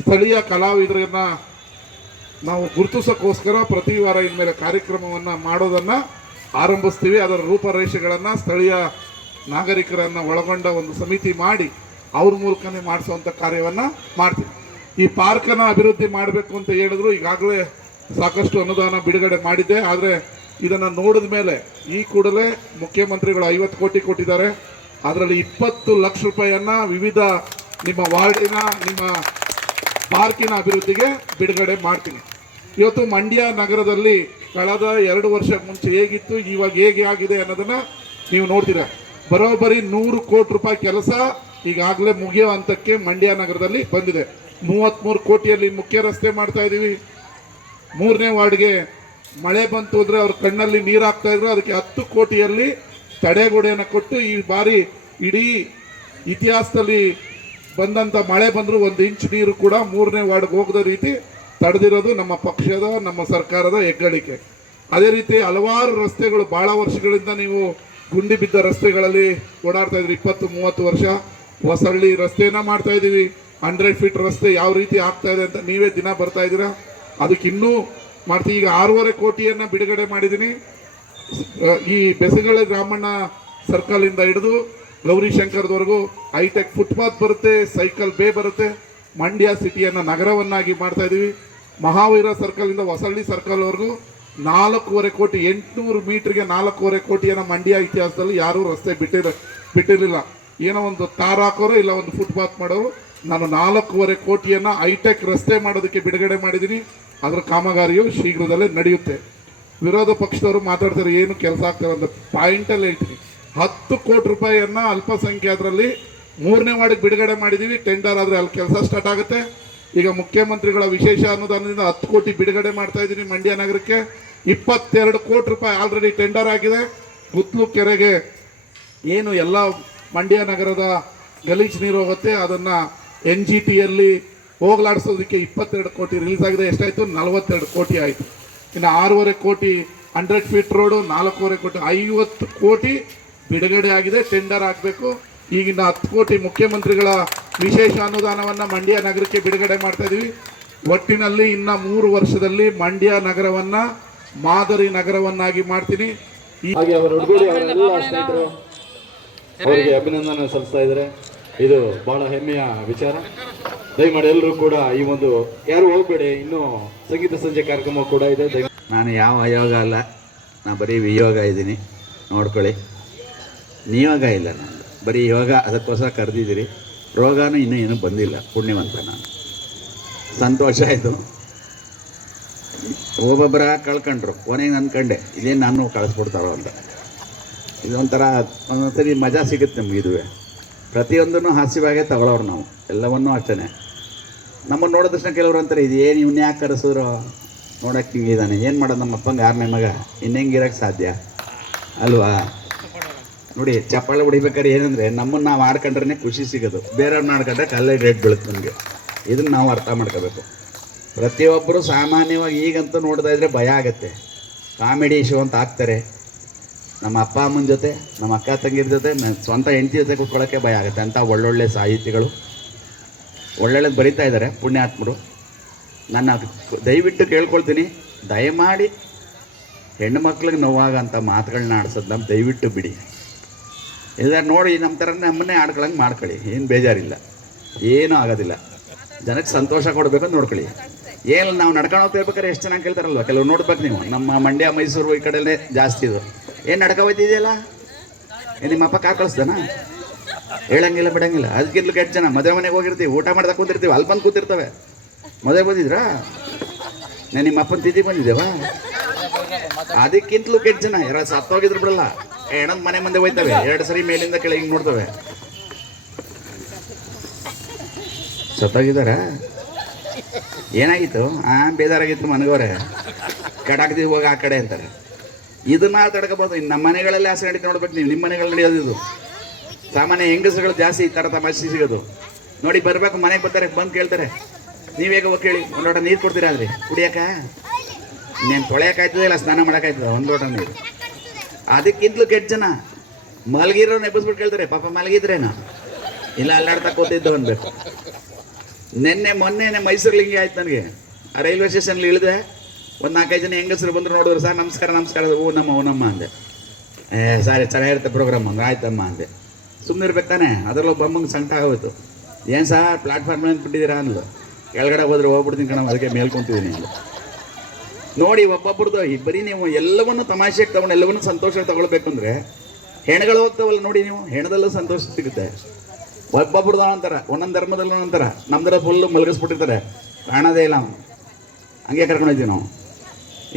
ಸ್ಥಳೀಯ ಕಲಾವಿದರನ್ನ ನಾವು ಗುರುತಿಸೋಕ್ಕೋಸ್ಕರ ಪ್ರತಿ ವಾರ ಇನ್ಮೇಲೆ ಕಾರ್ಯಕ್ರಮವನ್ನು ಮಾಡೋದನ್ನು ಆರಂಭಿಸ್ತೀವಿ. ಅದರ ರೂಪರೇಷೆಗಳನ್ನು ಸ್ಥಳೀಯ ನಾಗರಿಕರನ್ನು ಒಳಗೊಂಡ ಒಂದು ಸಮಿತಿ ಮಾಡಿ ಅವ್ರ ಮೂಲಕನೇ ಮಾಡಿಸುವಂಥ ಕಾರ್ಯವನ್ನು ಮಾಡ್ತೀವಿ. ಈ ಪಾರ್ಕನ್ನು ಅಭಿವೃದ್ಧಿ ಮಾಡಬೇಕು ಅಂತ ಹೇಳಿದ್ರು ಈಗಾಗಲೇ ಸಾಕಷ್ಟು ಅನುದಾನ ಬಿಡುಗಡೆ ಮಾಡಿದ್ದೆ ಆದರೆ ಇದನ್ನು ನೋಡಿದ ಮೇಲೆ ಈ ಕೂಡಲೇ ಮುಖ್ಯಮಂತ್ರಿಗಳು ಐವತ್ತು ಕೋಟಿ ಕೊಟ್ಟಿದ್ದಾರೆ. ಅದರಲ್ಲಿ ಇಪ್ಪತ್ತು ಲಕ್ಷ ರೂಪಾಯಿಯನ್ನು ವಿವಿಧ ನಿಮ್ಮ ವಾರ್ಡಿನ, ನಿಮ್ಮ ಪಾರ್ಕಿನ ಅಭಿವೃದ್ಧಿಗೆ ಬಿಡುಗಡೆ ಮಾಡ್ತೀನಿ. ಇವತ್ತು ಮಂಡ್ಯ ನಗರದಲ್ಲಿ ಕಳೆದ ಎರಡು ವರ್ಷ ಮುಂಚೆ ಹೇಗಿತ್ತು, ಇವಾಗ ಹೇಗೆ ಆಗಿದೆ ಅನ್ನೋದನ್ನ ನೀವು ನೋಡ್ತೀರಾ. ಬರೋಬ್ಬರಿ ನೂರು ಕೋಟಿ ರೂಪಾಯಿ ಕೆಲಸ ಈಗಾಗಲೇ ಮುಗಿಯೋ ಹಂತಕ್ಕೆ ಮಂಡ್ಯ ನಗರದಲ್ಲಿ ಬಂದಿದೆ. ಮೂವತ್ತ್ಮೂರು ಕೋಟಿಯಲ್ಲಿ ಮುಖ್ಯ ರಸ್ತೆ ಮಾಡ್ತಾ ಇದ್ದೀವಿ ಮೂರನೇ ವಾರ್ಡ್ಗೆ ಮಳೆ ಬಂತು ಅಂದರೆ ಅವ್ರ ಕಣ್ಣಲ್ಲಿ ನೀರು ಹಾಕ್ತಾ ಇದ್ರು. ಅದಕ್ಕೆ ಹತ್ತು ಕೋಟಿಯಲ್ಲಿ ತಡೆಗೋಡೆಯನ್ನು ಕೊಟ್ಟು ಈ ಬಾರಿ ಇಡೀ ಇತಿಹಾಸದಲ್ಲಿ ಬಂದಂಥ ಮಳೆ ಬಂದರೂ ಒಂದು ಇಂಚ್ ನೀರು ಕೂಡ ಮೂರನೇ ವಾರ್ಡ್ಗೆ ಹೋಗದ ರೀತಿ ತಡೆದಿರೋದು ನಮ್ಮ ಪಕ್ಷದ, ನಮ್ಮ ಸರ್ಕಾರದ ಹೆಗ್ಗಳಿಕೆ. ಅದೇ ರೀತಿ ಹಲವಾರು ರಸ್ತೆಗಳು ಭಾಳ ವರ್ಷಗಳಿಂದ ನೀವು ಗುಂಡಿ ಬಿದ್ದ ರಸ್ತೆಗಳಲ್ಲಿ ಓಡಾಡ್ತಾ ಇದ್ರಿ. ಇಪ್ಪತ್ತು, ಮೂವತ್ತು ವರ್ಷ. ಹೊಸಳ್ಳಿ ರಸ್ತೆಯನ್ನು ಮಾಡ್ತಾ ಇದ್ದೀವಿ. ಹಂಡ್ರೆಡ್ ಫೀಟ್ ರಸ್ತೆ ಯಾವ ರೀತಿ ಆಗ್ತಾ ಇದೆ ಅಂತ ನೀವೇ ದಿನ ಬರ್ತಾ ಇದ್ದೀರಾ? ಅದಕ್ಕೆ ಇನ್ನೂ ಮಾಡ್ತೀವಿ ಈಗ ಆರೂವರೆ ಕೋಟಿಯನ್ನ ಬಿಡುಗಡೆ ಮಾಡಿದ್ದೀನಿ. ಈ ಬೆಸಗಳ ಗ್ರಾಮಣ್ಣ ಸರ್ಕಲ್ ಇಂದ ಹಿಡಿದು ಗೌರಿಶಂಕರದವರೆಗೂ ಹೈಟೆಕ್ ಫುಟ್ಪಾತ್ ಬರುತ್ತೆ, ಸೈಕಲ್ ಬೇ ಬರುತ್ತೆ. ಮಂಡ್ಯ ಸಿಟಿಯನ್ನು ನಗರವನ್ನಾಗಿ ಮಾಡ್ತಾ ಇದ್ದೀವಿ ಮಹಾವೀರ ಸರ್ಕಲ್ ಇಂದ ಹೊಸಳ್ಳಿ ಸರ್ಕಲ್ವರೆಗೂ ನಾಲ್ಕೂವರೆ ಕೋಟಿ, ಎಂಟುನೂರು ಮೀಟ್ರಿಗೆ ನಾಲ್ಕೂವರೆ ಕೋಟಿಯನ್ನು ಮಂಡ್ಯ ಇತಿಹಾಸದಲ್ಲಿ ಯಾರೂ ರಸ್ತೆ ಬಿಟ್ಟಿರ, ಬಿಟ್ಟಿರಲಿಲ್ಲ. ಏನೋ ಒಂದು ತಾರ ಹಾಕೋರು ಇಲ್ಲ ಒಂದು ಫುಟ್ಪಾತ್ ಮಾಡೋರು. ನಾನು ನಾಲ್ಕೂವರೆ ಕೋಟಿಯನ್ನು ಹೈಟೆಕ್ ರಸ್ತೆ ಮಾಡೋದಕ್ಕೆ ಬಿಡುಗಡೆ ಮಾಡಿದ್ದೀನಿ. ಅದರ ಕಾಮಗಾರಿಯು ಶೀಘ್ರದಲ್ಲೇ ನಡೆಯುತ್ತೆ. ವಿರೋಧ ಪಕ್ಷದವರು ಮಾತಾಡ್ತಾರೆ, ಏನು ಕೆಲಸ ಆಗ್ತಾರೆ ಅಂತ ಪಾಯಿಂಟಲ್ಲಿ ಹೇಳ್ತೀನಿ. ಹತ್ತು ಕೋಟಿ ರೂಪಾಯಿಯನ್ನು ಅಲ್ಪಸಂಖ್ಯಾತರಲ್ಲಿ ಮೂರನೇ ವಾರ್ಡಿಗೆ ಬಿಡುಗಡೆ ಮಾಡಿದ್ದೀವಿ ಟೆಂಡರ್ ಆದರೆ ಅಲ್ಲಿ ಕೆಲಸ ಸ್ಟಾರ್ಟ್ ಆಗುತ್ತೆ. ಈಗ ಮುಖ್ಯಮಂತ್ರಿಗಳ ವಿಶೇಷ ಅನುದಾನದಿಂದ ಹತ್ತು ಕೋಟಿ ಬಿಡುಗಡೆ ಮಾಡ್ತಾ ಇದ್ದೀನಿ ಮಂಡ್ಯ ನಗರಕ್ಕೆ. ಇಪ್ಪತ್ತೆರಡು ಕೋಟಿ ರೂಪಾಯಿ ಆಲ್ರೆಡಿ ಟೆಂಡರ್ ಆಗಿದೆ. ಗುತ್ಲು ಕೆರೆಗೆ ಏನು ಎಲ್ಲ ಮಂಡ್ಯ ನಗರದ ಗಲೀಜು ನೀರು ಹೋಗುತ್ತೆ, ಅದನ್ನು ಎನ್ ಜಿ ಟಿಯಲ್ಲಿ ಹೋಗ್ಲಾಡಿಸೋದಕ್ಕೆ ಇಪ್ಪತ್ತೆರಡು ಕೋಟಿ ರಿಲೀಸ್ ಆಗಿದೆ. ಎಷ್ಟಾಯಿತು? ನಲವತ್ತೆರಡು ಕೋಟಿ ಆಯಿತು. ಇನ್ನು ಆರೂವರೆ ಕೋಟಿ ಹಂಡ್ರೆಡ್ ಫೀಟ್ ರೋಡು ನಾಲ್ಕೂವರೆ ಕೋಟಿ, ಐವತ್ತು ಕೋಟಿ ಬಿಡುಗಡೆ ಆಗಿದೆ ಟೆಂಡರ್ ಆಗಬೇಕು. ಈಗಿನ ಹತ್ತು ಕೋಟಿ ಮುಖ್ಯಮಂತ್ರಿಗಳ ವಿಶೇಷ ಅನುದಾನವನ್ನು ಮಂಡ್ಯ ನಗರಕ್ಕೆ ಬಿಡುಗಡೆ ಮಾಡ್ತಾ ಇದ್ದೀವಿ ಒಟ್ಟಿನಲ್ಲಿ ಇನ್ನ ಮೂರು ವರ್ಷದಲ್ಲಿ ಮಂಡ್ಯ ನಗರವನ್ನ ಮಾದರಿ ನಗರವನ್ನಾಗಿ ಮಾಡ್ತೀನಿ. ಈ ಹಾಗೆ ಅವರ ಸ್ನೇಹಿತರು. ಅವರಿಗೆ ಅಭಿನಂದನೆ ಸಲ್ಲಿಸ್ತಾ ಇದ್ದಾರೆ. ಇದು ಬಹಳ ಹೆಮ್ಮೆಯ ವಿಚಾರ. ದಯಮಾಡಿ ಎಲ್ಲರೂ ಕೂಡ ಈ ಒಂದು ಯಾರು ಹೋಗ್ಬೇಡಿ ಇನ್ನು ಸಂಗೀತ ಸಂಜೆ ಕಾರ್ಯಕ್ರಮ ಕೂಡ ಇದೆ. ನಾನು ಯಾವ ಯೋಗ ಅಲ್ಲ ನಾನು ಬರೀ ವಿಯೋಗ ಇದ್ದೀನಿ. ನೋಡ್ಕೊಳ್ಳಿ. ನಿಯೋಗ ಇಲ್ಲ ನಾನು ಬರೀ ಯೋಗ ಅದಕ್ಕೋಸ್ಕರ ಕರೆದಿದ್ದೀರಿ. ರೋಗನೂ ಇನ್ನೂ ಏನೂ ಬಂದಿಲ್ಲ. ಪುಣ್ಯವಂತ ನಾನು. ಸಂತೋಷ ಆಯಿತು. ಒಬ್ಬೊಬ್ಬರ ಕಳ್ಕೊಂಡ್ರು. ಕೊನೆಗೆ ಅಂದ್ಕೊಂಡೆ ಇದೇನು ನಾನು ಕಳಿಸ್ಬಿಡ್ತಾರೋ ಅಂತ. ಇದೊಂಥರ ಒಂದೊಂದ್ಸರಿ ಮಜಾ ಸಿಗುತ್ತೆ ನಮ್ಗೆ ಇದುವೆ. ಪ್ರತಿಯೊಂದನ್ನು ಹಾಸ್ಯವಾಗೇ ತಗೊಳ್ಳೋರು ನಾವು. ಎಲ್ಲವನ್ನೂ ಅಷ್ಟೇ ನಮ್ಮನ್ನು ನೋಡಿದ ತಕ್ಷಣ ಕೆಲವರು ಅಂತಾರೆ ಇದು ಏನು ಇವ್ನ ಯಾಕೆ ಕರೆಸಿದ್ರು? ನೋಡಕ್ಕೆ ಹಿಂಗಿದ್ದಾನೆ ಏನು ಮಾಡೋದು ನಮ್ಮ ಅಪ್ಪಂಗೆ ಆರನೇ ಮಗ? ಇನ್ನೆಂಗಿರೋಕ್ಕೆ ಸಾಧ್ಯ? ಅಲ್ವಾ? ನೋಡಿ, ಚಪ್ಪಾಳೆ ಹೊಡಿಬೇಕಾದ್ರೆ ಏನಂದರೆ, ನಮ್ಮನ್ನು ನಾವು ಆಡ್ಕೊಂಡ್ರೆ ಖುಷಿ ಸಿಗೋದು. ಬೇರೆಯವ್ರನ್ನ ಆಡ್ಕೊಂಡ್ರೆ ಕಲ್ಲೇ ರೇಟ್ ಬೀಳುತ್ತೆ ನಮಗೆ. ಇದನ್ನು ನಾವು ಅರ್ಥ ಮಾಡ್ಕೋಬೇಕು. ಪ್ರತಿಯೊಬ್ಬರು ಸಾಮಾನ್ಯವಾಗಿ ಈಗಂತೂ ನೋಡ್ತಾ ಇದ್ರೆ ಭಯ ಆಗುತ್ತೆ. ಕಾಮಿಡಿ ಶೋ ಅಂತ ಹಾಕ್ತಾರೆ. ನಮ್ಮ ಅಪ್ಪ ಅಮ್ಮನ ಜೊತೆ, ನಮ್ಮ ಅಕ್ಕ ತಂಗಿರ ಜೊತೆ ನನ್ನ ಸ್ವಂತ ಹೆಂಡತಿ ಜೊತೆ ಕೂತ್ಕೊಳ್ಳೋಕ್ಕೆ ಭಯ ಆಗುತ್ತೆ. ಅಂತ ಒಳ್ಳೊಳ್ಳೆ ಸಾಹಿತಿಗಳು. ಒಳ್ಳೊಳ್ಳೆದು ಬರೀತಾ ಇದ್ದಾರೆ ಪುಣ್ಯಾತ್ಮರು. ನನ್ನ ದಯವಿಟ್ಟು ಕೇಳ್ಕೊಳ್ತೀನಿ, ದಯಮಾಡಿ ಹೆಣ್ಣು ಮಕ್ಳಿಗೆ ನೋವಾಗಂಥ ಮಾತುಗಳನ್ನ ನಮ್ಮ ದಯವಿಟ್ಟು ಬಿಡಿ. ಇಲ್ಲ ನೋಡಿ ನಮ್ಮ ಥರ ನಮ್ಮನ್ನೇ ಆಡ್ಕೊಳ್ಳಂಗೆ ಮಾಡ್ಕೊಳ್ಳಿ. ಏನು ಬೇಜಾರಿಲ್ಲ. ಏನೂ ಆಗೋದಿಲ್ಲ. ಜನಕ್ಕೆ ಸಂತೋಷ ಕೊಡಬೇಕು ನೋಡ್ಕೊಳ್ಳಿ. ಏನು ನಾವು ನಡ್ಕೊಂಡು ಹೋಗ್ತಾ ಇರ್ಬೇಕಾದ್ರೆ ಎಷ್ಟು ಚೆನ್ನಾಗಿ ಕೇಳ್ತಾರಲ್ವ? ಕೆಲವು ನೋಡ್ಬೇಕು ನೀವು. ನಮ್ಮ ಮಂಡ್ಯ, ಮೈಸೂರು ಈ ಕಡೆಯೇ ಜಾಸ್ತಿ ಇದು. ಏನು ನಡ್ಕ ಹೋಯ್ತಿದೆಯಲ್ಲ? ನಿಮ್ಮ ಅಪ್ಪ ಕಳಿಸ್ದಾನ? ಹೇಳಂಗಿಲ್ಲ, ಬಿಡಂಗಿಲ್ಲ. ಅದಕ್ಕಿಂತ ಕೆಟ್ಟ ಜನ. ಮದುವೆ ಮನೆಗೆ ಹೋಗಿರ್ತೀವಿ. ಊಟ ಮಾಡ್ದಾಗ ಕೂತಿರ್ತೀವಿ. ಅಲ್ಲಿ ಬಂದು ಕೂತಿರ್ತವೆ. ಮದುವೆ ಬಂದಿದ್ರಾ ನಾನು ನಿಮ್ಮ ಅಪ್ಪನ ತಿದ್ದಿ ಬಂದಿದ್ದೇವಾ ಅದಕ್ಕಿಂತಲೂ ಕೆಟ್ಟ ಜನ. ಯಾರು ಸತ್ತೋಗಿದ್ರು ಬಿಡಲ್ಲ. ಹೆಣದ ಮನೆ ಮುಂದೆ ಹೋಯ್ತವೆ. ಎರಡು ಸರಿ ಮೇಲಿಂದ ಕೆಳಗೆ ಹಿಂಗೆ ನೋಡ್ತವೆ. ಸತ್ತೋಗಿದಾರ ಏನಾಗಿತ್ತು? ಆ ಬೇಜಾರಾಗಿತ್ತು ಮನಗೋರೆ ಕಡಾಕ್ದಿ ಹೋಗಿ ಆ ಕಡೆ ಅಂತಾರೆ. ಇದನ್ನ ತಡ್ಕೋಬೋದು. ಇನ್ನು ನಮ್ಮ ಮನೆಗಳಲ್ಲಿ ಆಸೆ ನಡೀತು ನೋಡ್ಬೇಕು ನೀವು. ನಿಮ್ಮ ಮನೆಗಳಲ್ಲಿ ನಡೆಯೋದು ಇದು. ಸಾಮಾನ್ಯ ಹೆಂಗಸುಗಳು ಜಾಸ್ತಿ ಈ ಥರ ತಮಾಷೆ ಸಿಗೋದು. ನೋಡಿ ಬರ್ಬೇಕು. ಮನೆಗೆ ಬರ್ತಾರೆ. ಬಂದು ಕೇಳ್ತಾರೆ. ನೀವು ಹೇಗೆ ಹೋಗಿ ಕೇಳಿ. ಒಂದು ಲೋಟ ನೀರು ಕೊಡ್ತೀರಾ ಅದ್ರಿ ಕುಡಿಯಕ್ಕ? ನೀನು ತೊಳೆಯೋಕ್ಕಾಯ್ತದೆ ಇಲ್ಲ ಸ್ನಾನ ಮಾಡೋಕ್ಕಾಯ್ತದ ಒಂದು ಲೋಟ ನೀರು. ಅದಕ್ಕಿಂತಲೂ ಕೆಟ್ಟ ಜನ. ಮಲಗಿರೋ ನೆಬ್ಬಸ್ಬಿಟ್ಟು ಕೇಳ್ತಾರೆ, ಪಾಪ ಮಲಗಿದ್ರೇನೋ? ಇಲ್ಲ, ಅಲ್ಲಾಡ್ತಾ ಕೂತಿದ್ದು ಅನ್ಬೇಕು ನಿನ್ನೆ ಮೊನ್ನೆನೆ ಮೈಸೂರು ಹಿಂಗೆ ಆಯ್ತು ನನಗೆ. ಆ ರೈಲ್ವೆ ಸ್ಟೇಷನ್ಲಿ ಇಳಿದೆ. ಒಂದು ನಾಲ್ಕೈದು ಜನ ಹೆಂಗಸರು ಬಂದರು ನೋಡಿದ್ರು, ಸರ್, ನಮಸ್ಕಾರ ನಮಸ್ಕಾರ. ಓ, ನಮ್ಮ ಓ, ನಮ್ಮ, ಅಂದೆ. ಏ, ಸಾರಿ ಚೆನ್ನಾಗಿರುತ್ತೆ ಪ್ರೋಗ್ರಾಮ್ ಅಂದ್ರೆ ಆಯ್ತಮ್ಮ, ಅಂದೆ. ಸುಮ್ಮನೆ ಇರ್ಬೇಕು ತಾನೆ, ಅದರಲ್ಲೂ ಬೊಮ್ಮಂಗೆ ಸಂಕಟ ಆಗೋಯ್ತು. ಏನು ಸರ್, ಪ್ಲಾಟ್ಫಾರ್ಮ್ ಬಿಟ್ಟಿದ್ದೀರಾ? ಅಂದ್ಲು. ಕೆಳಗಡೆ ಹೋದ್ರೆ ಹೋಗ್ಬಿಡ್ತೀನಿ ಕಣ, ಅದಕ್ಕೆ ಮೇಲ್ಕೊಂತಿದ್ದೀನಿ ಅಂದ್ಲು ನೋಡಿ ಒಬ್ಬೊಬ್ರದ್ದು ಬರೀ ನೀವು ಎಲ್ಲವನ್ನು ತಮಾಷೆಗೆ ತಗೊಂಡು ಎಲ್ಲವನ್ನು ಸಂತೋಷ ತಗೊಳ್ಬೇಕು ಅಂದರೆ ಹೆಣ್ಗಳು ಹೋಗ್ತಾವಲ್ಲ ನೋಡಿ ನೀವು, ಹೆಣದಲ್ಲೂ ಸಂತೋಷ ಸಿಗುತ್ತೆ. ಒಬ್ಬೊಬ್ರದ್ದು ಅಂತಾರೆ ಒಂದೊಂದು ಧರ್ಮದಲ್ಲೂ ಅಂತಾರೆ ನಮ್ದರ ಫುಲ್ಲು ಮಲಗಿಸ್ಬಿಟ್ಟಿರ್ತಾರೆ. ಕಾಣೋದೇ ಇಲ್ಲ ಹಂಗೆ ಕರ್ಕೊಂಡು ಹೋಗ್ತೀವಿ ನಾವು.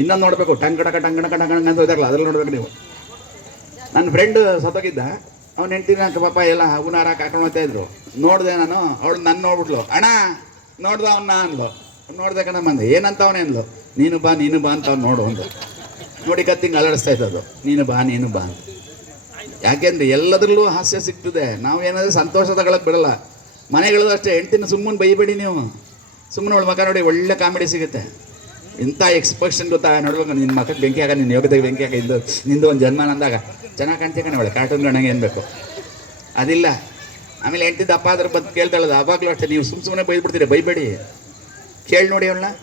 ಇನ್ನೊಂದು ನೋಡಬೇಕು ಟಂಕಡಕ ಟಂಕಣಕ ಟಂಕಡಕ ಅಂತ ಹೋದಾಗಲ್ಲ ಅದ್ರಲ್ಲಿ ನೋಡ್ಬೇಕು ನೀವು. ನನ್ನ ಫ್ರೆಂಡ್ ಸತ್ತೋಗಿದ್ದ, ಅವ್ನು ಹೆಂಡ್ತಿನ ಪಾಪ ಎಲ್ಲ ಹಗುನಾರ ಹಾಕೊಂಡು ಹೋಗ್ತಾ ಇದ್ರು. ನೋಡಿದೆ ನಾನು, ಅವಳು ನನ್ನ ನೋಡ್ಬಿಟ್ಲು. ಅಣ್ಣ, ನೋಡ್ದ ಅವನ್ನ ಅಂದ್ಲು. ನೋಡ್ದೆ ಕಣ ಬಂದೆ ಏನಂತ ಅವನೇ ಅಂದ್ಲು? ನೀನು ಬಾ ನೀನು ಬಾ ಅಂತ ನೋಡು ಒಂದು ನೋಡಿ ಕತ್ತಿಂಗ್ ಅಲಡಿಸ್ತಾ ಇದ್ದದು ನೀನು ಬಾ ನೀನು ಬಾ ಅಂತ. ಯಾಕೆಂದ್ರೆ ಎಲ್ಲದರಲ್ಲೂ ಹಾಸ್ಯ ಸಿಗ್ತದೆ. ನಾವು ಏನಾದರೂ ಸಂತೋಷ ತಗೊಳಕ್ ಬಿಡಲ್ಲ. ಮನೆಗಳದ್ದು ಅಷ್ಟೇ, ಹೆಂಡ್ತಿನ ಸುಮ್ಮನೆ ಬೈಬೇಡಿ ನೀವು. ಸುಮ್ಮನೆ ಅವಳ ಮಗ ನೋಡಿ ಒಳ್ಳೆ ಕಾಮಿಡಿ ಸಿಗುತ್ತೆ. ಇಂಥ ಎಕ್ಸ್ಪ್ರೆಷನ್ ಗೊತ್ತಾ? ನೋಡ್ಬೇಕು ನಿನ್ನ ಮಕ್ಕಳಿಗೆ ಬೆಂಕಿ ಆಗ ನಿನ್ನ ಯೋಗದಾಗ ಬೆಂಕಿ ಹಾಕ ಇದ್ದು ನಿಂದು ಒಂದು ಜನ್ಮ ಅಂದಾಗ. ಚೆನ್ನಾಗಿ ಕಾಣ್ತೀಯ ಕಣ ಕಾರ್ಟೂನ್ ಗಣಂಗೆ ಏನ್ಬೇಕು ಅದಿಲ್ಲ. ಆಮೇಲೆ ಹೆಂಡತಿ ದಪ್ಪ ಆದ್ರೆ ಬಂದು ಕೇಳ್ತಾಳದು ಅವಾಗಲೂ ಅಷ್ಟೇ. ನೀವು ಸುಮ್ಮ ಸುಮ್ಮನೆ ಬೈದ್ಬಿಡ್ತೀರಿ, ಬೈಬೇಡಿ. ಕೇಳಿ ನೋಡಿ ಅವಳನ್ನ.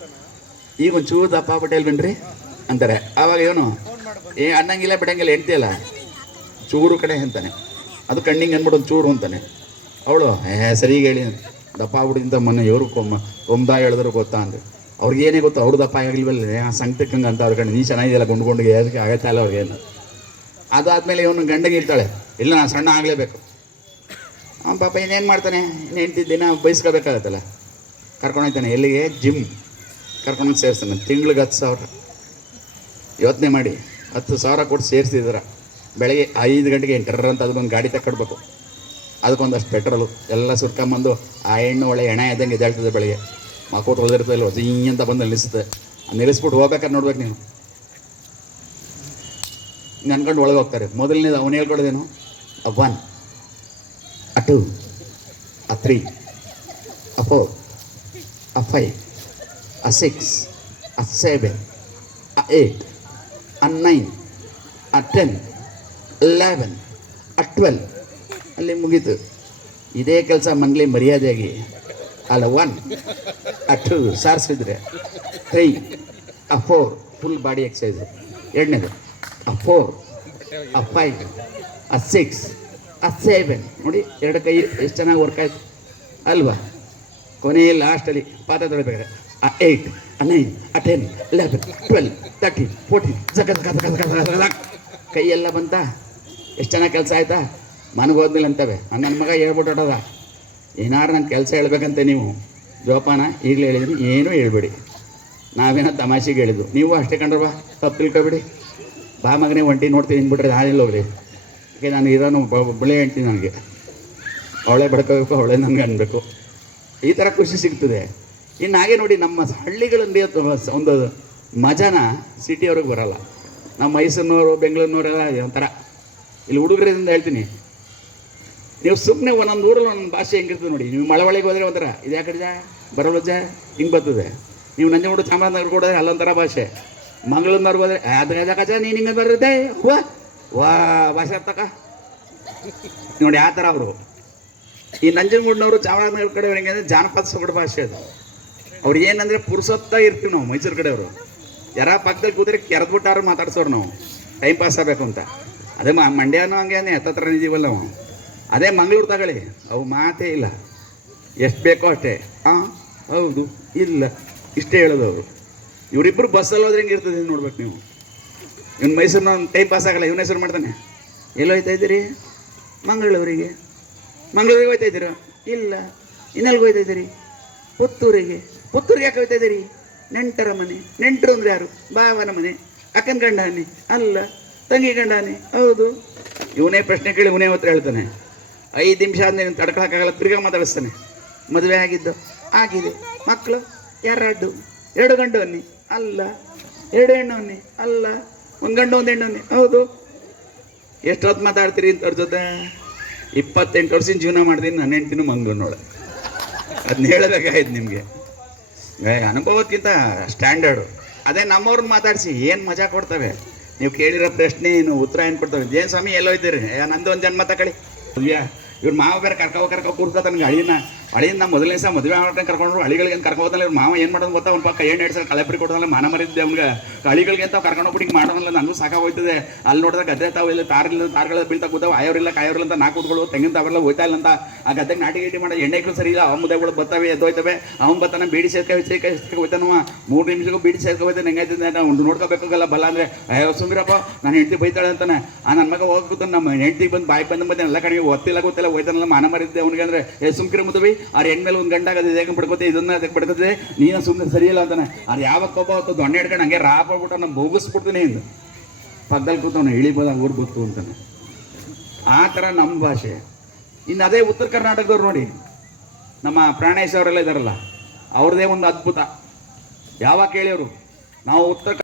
ಈಗ ಒಂಚೂರು ದಪ್ಪ ಪಟೇಲ್ ಬನ್ರಿ ಅಂತಾರೆ. ಆವಾಗ ಇವನು, ಏ, ಅನ್ನಂಗಿಲ್ಲ, ಬಿಡಂಗಿಲ್ಲ ಹೆಂಡ್ತಿಯಲ್ಲ ಚೂರು ಕಡೆ ಅಂತಾನೆ. ಅದು ಕಣ್ಣಿಂಗ್ ಅಂದ್ಬಿಟ್ಟು ಒಂದು ಚೂರು ಅಂತಾನೆ. ಅವಳು, ಏ, ಸರಿ ಹೇಳಿ. ದಪ್ಪ ಆಗ್ಬಿಟ್ಟಿಂತ ಮೊನ್ನೆ ಇವರು ಕೊಮ್ಮ ಕೊಮ್ದ ಹೇಳಿದ್ರು ಗೊತ್ತಾ ಅಂದ್ರೆ ಅವ್ರಿಗೆ ಏನೇ ಗೊತ್ತು, ಅವ್ರು ದಪ್ಪ ಆಗಿಲ್ವಲ್ಲ? ಆ ಸಂಕಟಕ್ಕಂಗೆ ಅಂತ ಅವ್ರ ಕಣ್ಣು ನೀ ಚೆನ್ನಾಗಿದೆಯಲ್ಲ ಗುಂಡು ಗುಂಡಿಗೆ, ಅದಕ್ಕೆ ಆಗತ್ತಾ ಇಲ್ಲ ಅವ್ರಿಗೇನು ಅದಾದ್ಮೇಲೆ ಇವನು ಗಂಡಗೆ ಇರ್ತಾಳೆ. ಇಲ್ಲ ನಾನು ಸಣ್ಣ ಆಗಲೇಬೇಕು. ಆ ಪಾಪ ಇನ್ನೇನು ಮಾಡ್ತಾನೆ? ಇನ್ನು ಹೆಂಡ್ತಿ ದಿನ ಬಯಸ್ಕೋಬೇಕಾಗತ್ತಲ್ಲ ಕರ್ಕೊಂಡು ಹೋಗ್ತಾನೆ. ಎಲ್ಲಿಗೆ? ಜಿಮ್. ಕರ್ಕೊಂಡು ಸೇರಿಸ್ತಾನೆ. ತಿಂಗ್ಳಿಗೆ ಹತ್ತು ಸಾವಿರ. ಯೋಚನೆ ಮಾಡಿ. ಹತ್ತು ಸಾವಿರ ಕೊಟ್ಟು ಸೇರಿಸಿದ್ರ. ಬೆಳಗ್ಗೆ ಐದು ಗಂಟೆಗೆ ಎಂಟರ ಅಂತ ಅದಕ್ಕೊಂದು ಗಾಡಿ ತಕ್ಕೊಡ್ಬೇಕು. ಅದಕ್ಕೊಂದಷ್ಟು ಪೆಟ್ರೋಲು. ಎಲ್ಲ ಸುರ್ಕೊಂಬಂದು ಆ ಹೆಣ್ಣು ಒಳ್ಳೆ ಎಣೆ ಇದ್ದಂಗೆ ಎದ್ದೇಳ್ತದೆ ಬೆಳಗ್ಗೆ. ಮಕ್ಕಳು ಉಳಿದಿರ್ತದೆ ಇಲ್ವ? ಜೀ ಅಂತ ಬಂದು ನಿಲ್ಲಿಸುತ್ತೆ. ನಿಲ್ಲಿಸ್ಬಿಟ್ಟು ಹೋಗ್ಬೇಕಾದ್ರೆ ನೋಡ್ಬೇಕು ನೀವು ನನ್ಕೊಂಡು ಒಳಗೆ ಹೋಗ್ತಾರೆ. ಮೊದಲನೇದು ಅವನು ಹೇಳ್ಕೊಡೋದೇನು? One a two a three a four a five a six a seven a eight a nine a ten eleven a twelve ಅಲ್ಲಿ ಮುಗೀತು. ಇದೇ ಕೆಲಸ ಮನೇಲಿ ಮರ್ಯಾದೆಯಾಗಿ. ಅಲ್ಲ one a two ಸಾರಿಸಿದ್ರೆ. Three a four full body exercise ಎರಡನೇದು a four a five a six a seven ನೋಡಿ, ಎರಡು ಕೈ ಎಷ್ಟು ಚೆನ್ನಾಗಿ ವರ್ಕ್ ಆಯ್ತು. ಅಲ್ವಾ? ಕೊನೆಯ ಲಾಸ್ಟಲ್ಲಿ ಪಾತ್ರ ತೊಳಿಬೇಕಾದ್ರೆ ಆ eight a nine a ten eleven twelve thirteen fourteen ಜಗ. ಕೈಯೆಲ್ಲ ಬಂತ? ಎಷ್ಟು ಚೆನ್ನಾಗಿ ಕೆಲಸ ಆಯ್ತಾ? ಮನೆಗೆ ಹೋದ್ಮೇಲೆ ಅಂತವೆ ನನ್ನ ಮಗ ಹೇಳ್ಬಿಟ್ಟದ ಏನಾರು ನನ್ನ ಕೆಲಸ ಹೇಳ್ಬೇಕಂತೆ ನೀವು. ಜೋಪಾನ, ಈಗಲೇ ಹೇಳಿದ್ರಿ, ಏನೂ ಹೇಳ್ಬೇಡಿ. ನಾವೇನೋ ತಮಾಷೆಗೆ ಹೇಳಿದ್ದು ನೀವು ಅಷ್ಟೇ ಕಂಡ್ರವಾ ತಪ್ಪು ತಿಳ್ಕೊಬೇಡಿ. ಬಾ ಮಗನೇ, ಒಂಟಿ ನೋಡ್ತೀನಿ ಅಂದ್ಬಿಟ್ರೆ ನಾನೆಲ್ಲ ಹೋಗ್ಲಿ ಯಾಕೆ, ನಾನು ಇರೋನು ಬಳೆ ಹೇಳ್ತೀನಿ ನನಗೆ. ಅವಳೆ ಬಡ್ಕೋಬೇಕು, ಅವಳೆ ನನಗೆ ಅನ್ಬೇಕು. ಈ ಥರ ಖುಷಿ ಸಿಗ್ತದೆ. ಇನ್ನು ಹಾಗೆ ನೋಡಿ ನಮ್ಮ ಹಳ್ಳಿಗಳಲ್ಲಿ ಒಂದು ಮಜಾನ ಸಿಟಿಯವ್ರಿಗೆ ಬರಲ್ಲ. ನಮ್ಮ ಮೈಸೂರಿನವರು ಬೆಂಗಳೂರಿನವರೆಲ್ಲ ಒಂಥರ. ಇಲ್ಲಿ ಹುಡುಗರಿಂದ ಹೇಳ್ತೀನಿ. ನೀವು ಸುಮ್ಮನೆ ಒಂದೊಂದು ಊರಲ್ಲಿ ಒಂದೊಂದು ಭಾಷೆ ಹೆಂಗಿರ್ತದೆ ನೋಡಿ. ನೀವು ಮಳವಳ್ಳಿಗೆ ಹೋದರೆ ಒಂಥರ ಇದು ಯಾಕಡೆ ಜಾ ಬರೋಲ್ಲ ಜಾ ಹಿಂಗೆ ಬರ್ತದೆ. ನೀವು ನಂಜನಗೂಡು ಚಾಮರಾಜನಗರ ಹೋದ್ರೆ ಅಲ್ಲೊಂಥರ ಭಾಷೆ. ಮಂಗಳೂರಿನವ್ರು ಹೋದರೆ ಅದ್ರ ಗಜ ನೀನು ಹಿಂಗೆ ಬರುತ್ತೆ ವಾ ವಾ ಭಾಷೆ ಅರ್ಥಕ ನೋಡಿ, ಆ ಥರ ಅವರು. ಈ ನಂಜನಗೂಡಿನವರು ಚಾಮರಾಜನಗರ ಕಡೆ ಹೆಂಗೆ ಅಂದರೆ ಜಾನಪದ ಸೊಗಡು ಭಾಷೆ ಅದು. ಅವ್ರು ಏನಂದ್ರೆ ಪುರುಸೊತ್ತ ಇರ್ತೀವಿ ನಾವು ಮೈಸೂರು ಕಡೆಯವರು. ಯಾರ ಪಕ್ಕದಲ್ಲಿ ಕೂತ್ರೆ ಕೆರೆದ್ಬಿಟ್ಟಾರು ಮಾತಾಡ್ಸೋರು ನಾವು. ಟೈಮ್ ಪಾಸ್ ಆಗಬೇಕು ಅಂತ. ಅದೇ ಮ ಮಂಡ್ಯನೂ ಹಂಗೆ ಹತ್ತತ್ರ ಇದೀವಲ್ಲ ನಾವು. ಅದೇ ಮಂಗಳೂರು ತಗೊಳ್ಳಿ. ಅವು ಮಾತೇ ಇಲ್ಲ. ಎಷ್ಟು ಬೇಕೋ ಅಷ್ಟೇ. ಹಾಂ ಹೌದು, ಇಲ್ಲ. ಇಷ್ಟೇ ಹೇಳೋದು ಅವರು. ಇವರಿಬ್ಬರು ಬಸ್ಸಲ್ಲಿ ಹೋದ್ರೆ ಹೆಂಗೆ ಇರ್ತದೆ ನೋಡ್ಬೇಕು ನೀವು. ಇವ್ನು ಮೈಸೂರಿನ ಟೈಮ್ ಪಾಸ್ ಆಗಲ್ಲ, ಇವನ ಹೆಸರು ಮಾಡ್ತಾನೆ. ಎಲ್ಲೋಯ್ತಾ ಇದ್ದೀರಿ? ಮಂಗಳೂರಿಗೆ. ಮಂಗಳೂರಿಗೆ ಹೋಯ್ತಾ ಇದ್ದೀರೋ? ಇಲ್ಲ. ಇನ್ನೆಲ್ಲಿ ಹೋಯ್ತಾ ಇದ್ದೀರಿ? ಪುತ್ತೂರಿಗೆ. ಪುತ್ತೂರಿಗೆ ಯಾಕೆ ಹೋಯ್ತಾ ಇದ್ದೀರಿ? ನೆಂಟರ ಮನೆ. ನೆಂಟರು ಅಂದ್ರೆ ಯಾರು? ಬಾವನ ಮನೆ. ಅಕ್ಕನ ಗಂಡಾನೆ. ಅಲ್ಲ. ತಂಗಿ ಗಂಡಾನೆ. ಹೌದು. ಇವನೇ ಪ್ರಶ್ನೆ ಕೇಳಿ ಇವನೇ ಹತ್ರ ಹೇಳ್ತಾನೆ. ಐದು ನಿಮಿಷ ಆದ್ಮೇಲೆ ತಡ್ಕೊಳಕ್ಕಾಗಲ್ಲ ತಿರ್ಗಾ ಮಾತಾಡಿಸ್ತಾನೆ. ಮದುವೆ ಆಗಿದ್ದು. ಆಗಿದೆ. ಮಕ್ಕಳು ಎರಡು. ಎರಡು ಗಂಡು ಅನ್ನಿ. ಅಲ್ಲ. ಎರಡು ಹೆಣ್ಣು ಅನ್ನಿ. ಅಲ್ಲ. ಒಂದು ಗಂಡು ಒಂದು ಹೆಣ್ಣು ಅನ್ನಿ. ಹೌದು. ಎಷ್ಟೊತ್ತು ಮಾತಾಡ್ತೀರಿ ಇಂಥವ್ರ ಜೊತೆ? ಇಪ್ಪತ್ತೆಂಟು ವರ್ಷದಿಂದ ಜೀವನ ಮಾಡ್ತೀನಿ, ನನ್ನ ಹೆಂಡ್ತಿನೂ ಮಂಗ್ಳೂರ್ನೊಳೆ ಅದನ್ನ ಹೇಳಬೇಕಾಯ್ತು ನಿಮಗೆ. ಅನುಭವಕ್ಕಿಂತ ಸ್ಟ್ಯಾಂಡರ್ಡು ಅದೇ ನಮ್ಮವ್ರನ್ನ ಮಾತಾಡಿಸಿ, ಏನು ಮಜಾ ಕೊಡ್ತವೆ? ನೀವು ಕೇಳಿರೋ ಪ್ರಶ್ನೆ ಏನು ಉತ್ತರ ಏನು ಕೊಡ್ತವೆ? ಜೇನ್ ಸ್ವಾಮಿ ಎಲ್ಲೋಯ್ತೀರಿ ಏ, ನಂದು ಒಂದು ಜನ್ಮ ತಗೊಳ್ಳಿ. ಇವ್ರ ಮಾವ ಬೇರೆ ಕರ್ಕೋ ಕರ್ಕೋ ಕೂರ್ತ ನನಗೆ ಅಳಿನ ನಮ್ಮ ಮೊದಲನೇ ಸಹ ಮದುವೆ ಮಾಡ್ಕೊಂಡು ಕರ್ಕೊಂಡ್ರು ಹಳಿಗಳಿಗೆ ಕರ್ಕೊ ಹೋದಲ್ಲ ಇವ್ರ ಮಾವ ಏನು ಮಾಡೋದು ಗೊತ್ತಾ? ಒಂದು ಪಕ್ಕ ಏನು ಹೇಳ್ಸಲ್ಲ ಸಲ ಕಳೆಪುರಿ ಕೊಡೋದಲ್ಲ, ಮಾನ ಮರಿದ್ದೆ ಅವ್ನಿಗೆ. ಹಳಿಗಳಿಗೆ ಅಂತ ಕರ್ಕೊಂಡು ಹೋಗ್ಬಿಟ್ಟು ಹಿಂಗೆ ಮಾಡೋದಲ್ಲ, ನನಗೂ ಸಾಕಾಗೋಯ್ತದೆ. ಅಲ್ಲಿ ನೋಡಿದ್ರೆ ಗದ್ದೆ ತಾವು ಇಲ್ಲ ತಾರಿಲ್ಲ ತಾರ್ಗಳ ಬೀಳ್ತಾ ಕೂತಾವ. ಆಯೋರಿಲ್ಲ ಕಾಯೋರಿಲ್ಲ ಅಂತ ನಾಲ್ಕು ಕೂತ್ಗಳು ತೆಂಗಿನ ತಾವೆಲ್ಲ ಹೋಯ್ತಾ ಇಲ್ಲ ಅಂತ. ಆ ಗದ್ದೆಗೆ ನಾಟಿ ಗೀಟಿ ಮಾಡೋ ಎಣ್ಣೆಗಳು ಸರಿ ಇಲ್ಲ, ಅವ ಮುದ್ದೆಗಳು ಬರ್ತವೆ ಎದ್ದೋಯ್ತವೆ. ಅವ್ನು ಬರ್ತಾನೆ ಬೀಡಿ ಸೇರ್ಕ ಸೇರ್ಕ ಸೇರ್ಕ ಹೋಯ್ತಾನವ. ಮೂರು ನಿಮಿಷಕ್ಕೂ ಬೀಡಿ ಸೇರ್ಕ ಹೋಯ್ತಾನೆ ಹೆಂಗೈತೆ ಅಂತ ಒಂದು ನೋಡ್ಕೋಬೇಕಾಗಲ್ಲ ಬಲ್ಲ ಅಂದ್ರೆ. ಅಯ್ಯೋ ಸುಮಿರಪ್ಪ ನಾನು ಹೆಂಡತಿ ಬೈತಾಳೆ ಅಂತಾನೆ. ಆ ನನ್ನ ಮಗ ಹೋಗ್ತಾನೆ ನಮ್ಮ ಹೆಂಡತಿಗೆ ಬಂದು ಬಾಯಿ ಬಂದು ಮತ್ತೆ ಎಲ್ಲ ಕಡೆ ಒತ್ತಿಲ್ಲ, ಗೊತ್ತಿಲ್ಲ, ಹೋಯ್ತಾನಲ್ಲ ಮಾನ ಮರಿದ್ದೆ ಅವ್ನಿಗೆ ಅಂದ್ರೆ. ಏ, ಸುಮ್ಕಿರ ಮುದುವಿ ಅವ್ರ ಹೆಣ್ಮೇಲೆ ಒಂದು ಗಂಡಾಗ ಅದು ಹೇಗೆ ಪಡ್ಕೋತೆ ಇದನ್ನ ಅದಕ್ಕೆ ಪಡ್ಕೋತೆ ನೀನು ಸುಮ್ಮನೆ ಸರಿಯಿಲ್ಲ ಅಂತಾನೆ. ಅವ್ರು ಯಾವಾಗ ಹೊತ್ತು ದೊಣ್ಣೆ ಹಿಡ್ಕೊಂಡು ಹಂಗೆ ರಾಪ್ ನಮ್ಮ ನಾನು ಬೋಗಿಸ್ಬಿಡ್ತೀನಿ ಎಂದು ಪಕ್ಕದಲ್ಲಿ ಕೂತವನು ಇಳಿಬೋದ ಊರು ಗೊತ್ತು ಅಂತಾನೆ. ಆ ಥರ ನಮ್ಮ ಭಾಷೆ. ಇನ್ನು ಅದೇ ಉತ್ತರ ಕರ್ನಾಟಕದವ್ರು ನೋಡಿ. ನಮ್ಮ ಪ್ರಾಣೇಶ್ ಅವರೆಲ್ಲ ಇದಾರಲ್ಲ ಅವ್ರದೇ ಒಂದು ಅದ್ಭುತ. ಯಾವಾಗ ಕೇಳಿಯವರು? ನಾವು ಉತ್ತರ